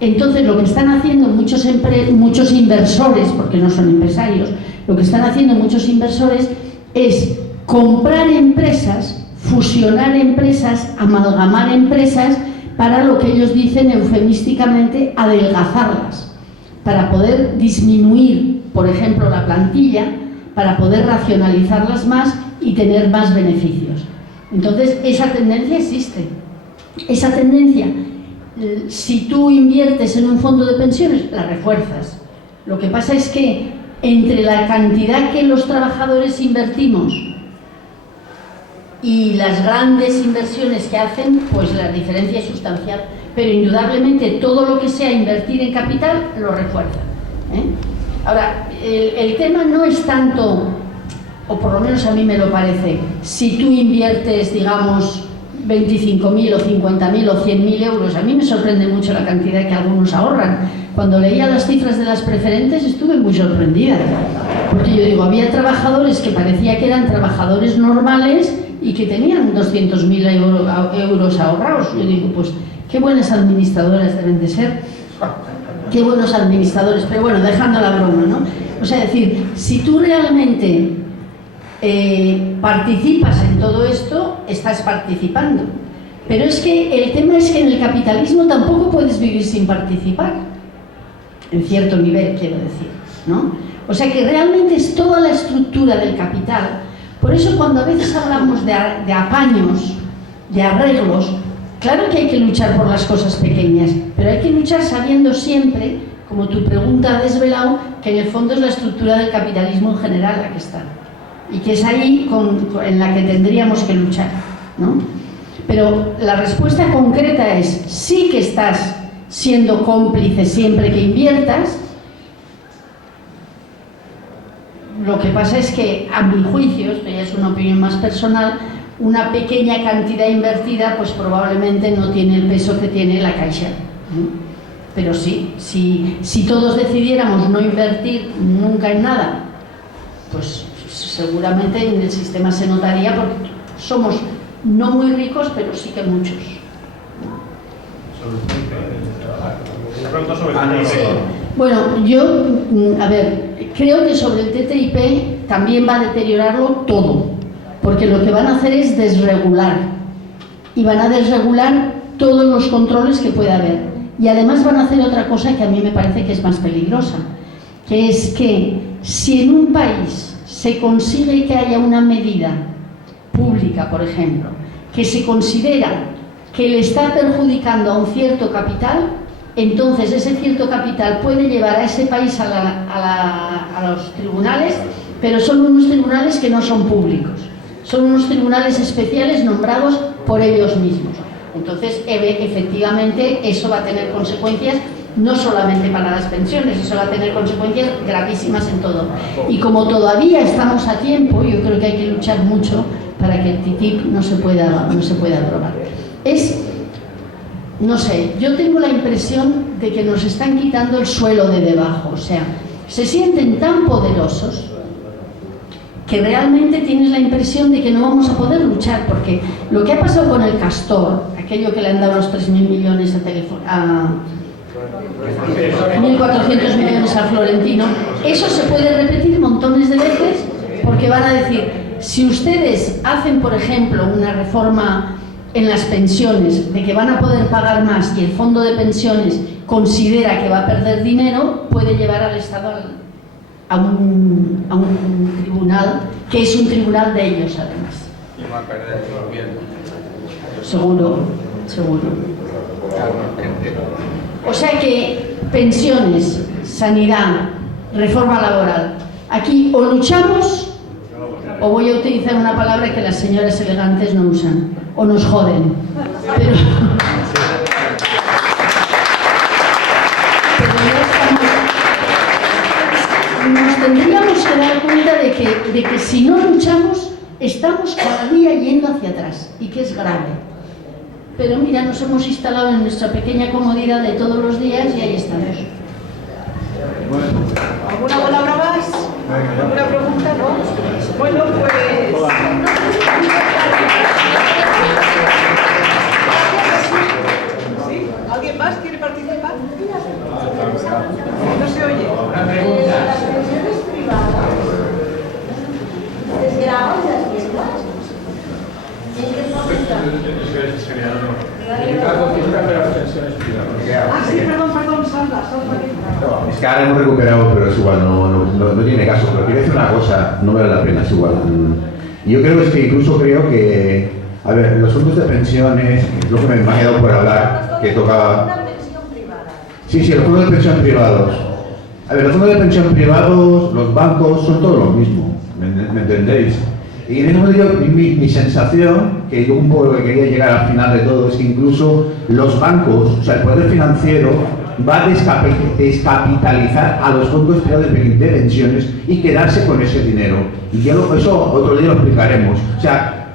entonces lo que están haciendo muchos inversores, porque no son empresarios, lo que están haciendo muchos inversores es comprar empresas, fusionar empresas, amalgamar empresas para lo que ellos dicen eufemísticamente adelgazarlas, para poder disminuir, por ejemplo, la plantilla, para poder racionalizarlas más y tener más beneficios. Entonces, esa tendencia existe. Esa tendencia, si tú inviertes en un fondo de pensiones, la refuerzas. Lo que pasa es que entre la cantidad que los trabajadores invertimos y las grandes inversiones que hacen, pues la diferencia es sustancial. Pero indudablemente todo lo que sea invertir en capital lo refuerza, ¿eh? Ahora, el tema no es tanto, o por lo menos a mí me lo parece, si tú inviertes, digamos, 25.000 o 50.000 o 100.000 euros. A mí me sorprende mucho la cantidad que algunos ahorran. Cuando leía las cifras de las preferentes estuve muy sorprendida, porque yo digo, había trabajadores que parecía que eran trabajadores normales y que tenían 200.000 euros ahorrados. Yo digo, pues qué buenas administradoras deben de ser, qué buenos administradores. Pero bueno, dejando la broma, ¿no? O sea, decir, si tú realmente participas en todo esto, estás participando. Pero es que el tema es que en el capitalismo tampoco puedes vivir sin participar, en cierto nivel, quiero decir, ¿no? O sea que realmente es toda la estructura del capital. Por eso cuando a veces hablamos de apaños, de arreglos, claro que hay que luchar por las cosas pequeñas, pero hay que luchar sabiendo siempre, como tu pregunta ha desvelado, que en el fondo es la estructura del capitalismo en general la que está. Y que es ahí en la que tendríamos que luchar, ¿no? Pero la respuesta concreta es, sí que estás siendo cómplice siempre que inviertas. Lo que pasa es que, a mi juicio, esto ya es una opinión más personal, una pequeña cantidad invertida pues probablemente no tiene el peso que tiene la Caixa, ¿no? Pero sí, si todos decidiéramos no invertir nunca en nada, pues seguramente en el sistema se notaría, porque somos no muy ricos, pero sí que muchos. Bueno, yo, a ver, creo que sobre el TTIP también va a deteriorarlo todo, porque lo que van a hacer es desregular, y van a desregular todos los controles que pueda haber. Y además van a hacer otra cosa que a mí me parece que es más peligrosa, que es que si en un país se consigue que haya una medida pública, por ejemplo, que se considera que le está perjudicando a un cierto capital, entonces ese cierto capital puede llevar a ese país a los tribunales, pero son unos tribunales que no son públicos, son unos tribunales especiales nombrados por ellos mismos. Entonces, efectivamente, eso va a tener consecuencias no solamente para las pensiones, eso va a tener consecuencias gravísimas en todo. Y como todavía estamos a tiempo, yo creo que hay que luchar mucho para que el TTIP no se pueda aprobar. No sé, yo tengo la impresión de que nos están quitando el suelo de debajo, o sea, se sienten tan poderosos que realmente tienes la impresión de que no vamos a poder luchar, porque lo que ha pasado con el Castor, aquello que le han dado los 3.000 millones a 1.400 millones al Florentino, eso se puede repetir montones de veces, porque van a decir, si ustedes hacen, por ejemplo, una reforma en las pensiones, de que van a poder pagar más y el fondo de pensiones considera que va a perder dinero, puede llevar al Estado a un tribunal, que es un tribunal de ellos además. Y va a perder el gobierno. Seguro. O sea que pensiones, sanidad, reforma laboral, aquí o luchamos, o voy a utilizar una palabra que las señoras elegantes no usan, o nos joden. Pero nos tendríamos que dar cuenta de que si no luchamos, estamos cada día yendo hacia atrás, y que es grave. Pero mira, nos hemos instalado en nuestra pequeña comodidad de todos los días y ahí estamos. ¿Alguna palabra más? ¿Alguna pregunta? ¿No? Bueno, pues... ¿Sí? ¿Alguien más quiere participar? No se oye. Una pregunta. Las pensiones privadas, ¿les graban las fiestas? ¿En qué porcentaje? Ah, sí, perdón, Sandra. Es que ahora hemos recuperado, pero es igual, no tiene caso. Pero quiero decir una cosa, no vale la pena, es igual. Yo creo que incluso creo que, a ver, los fondos de pensiones, lo que me ha quedado por hablar, que tocaba... Una pensión privada. Sí, los fondos de pensión privados. A ver, los fondos de pensión privados, los bancos, son todo lo mismo, ¿me entendéis? Y en ese momento mi sensación, que yo un poco lo que quería llegar al final de todo, es que incluso los bancos, o sea, el poder financiero, va a descapitalizar a los fondos privados de pensiones y quedarse con ese dinero. Y eso otro día lo explicaremos. O sea,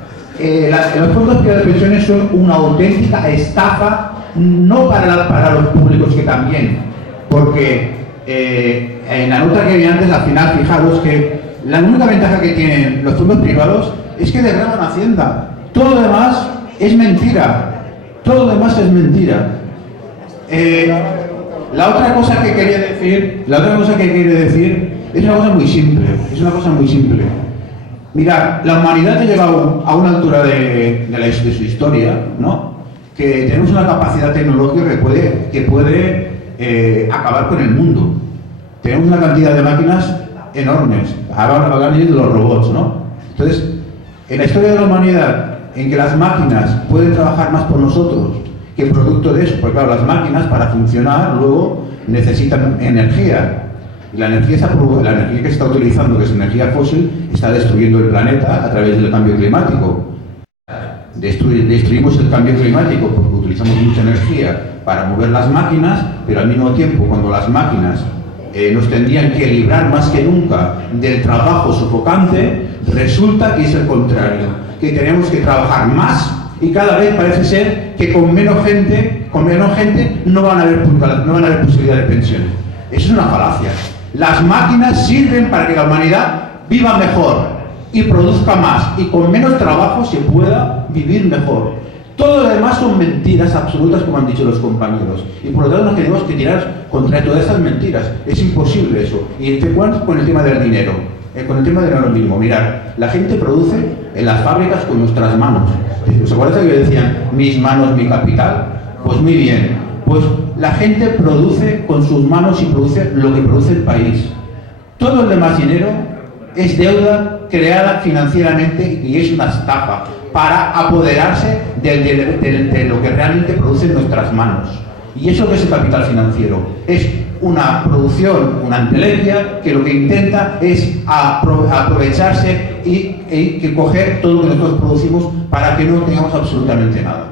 los fondos privados de pensiones son una auténtica estafa, no para los públicos, que también, porque en la nota que vi antes, al final, fijaros que la única ventaja que tienen los fondos privados es que desgravan Hacienda. Todo lo demás es mentira. Todo lo demás es mentira. La otra cosa que quería decir es una cosa muy simple. Mirad, la humanidad ha llegado a una altura de su historia, ¿no? Que tenemos una capacidad tecnológica que puede acabar con el mundo. Tenemos una cantidad de máquinas enormes. Hablan ellos de los robots, ¿no? Entonces, en la historia de la humanidad, en que las máquinas pueden trabajar más por nosotros que producto de eso, porque claro, las máquinas para funcionar luego necesitan energía. Y la energía que se está utilizando, que es energía fósil, está destruyendo el planeta a través del cambio climático. Destruimos el cambio climático porque utilizamos mucha energía para mover las máquinas, pero al mismo tiempo, cuando las máquinas nos tendrían que librar más que nunca del trabajo sofocante, resulta que es el contrario, que tenemos que trabajar más y cada vez parece ser que con menos gente no van a haber posibilidad de pensiones. Eso es una falacia. Las máquinas sirven para que la humanidad viva mejor y produzca más, y con menos trabajo se pueda vivir mejor. Todo lo demás son mentiras absolutas, como han dicho los compañeros, y por lo tanto nos tenemos que tirar contra todas estas mentiras. Es imposible eso. Y con el tema del dinero, con el tema del dinero mismo. Mirad, la gente produce en las fábricas con nuestras manos. ¿Os acordáis que decían mis manos, mi capital? Pues muy bien, pues la gente produce con sus manos y produce lo que produce el país. Todo el demás dinero es deuda creada financieramente y es una estafa para apoderarse de lo que realmente producen nuestras manos. ¿Y eso qué es el capital financiero? Es una producción, una entelequia que lo que intenta es aprovecharse y que coger todo lo que nosotros producimos para que no tengamos absolutamente nada.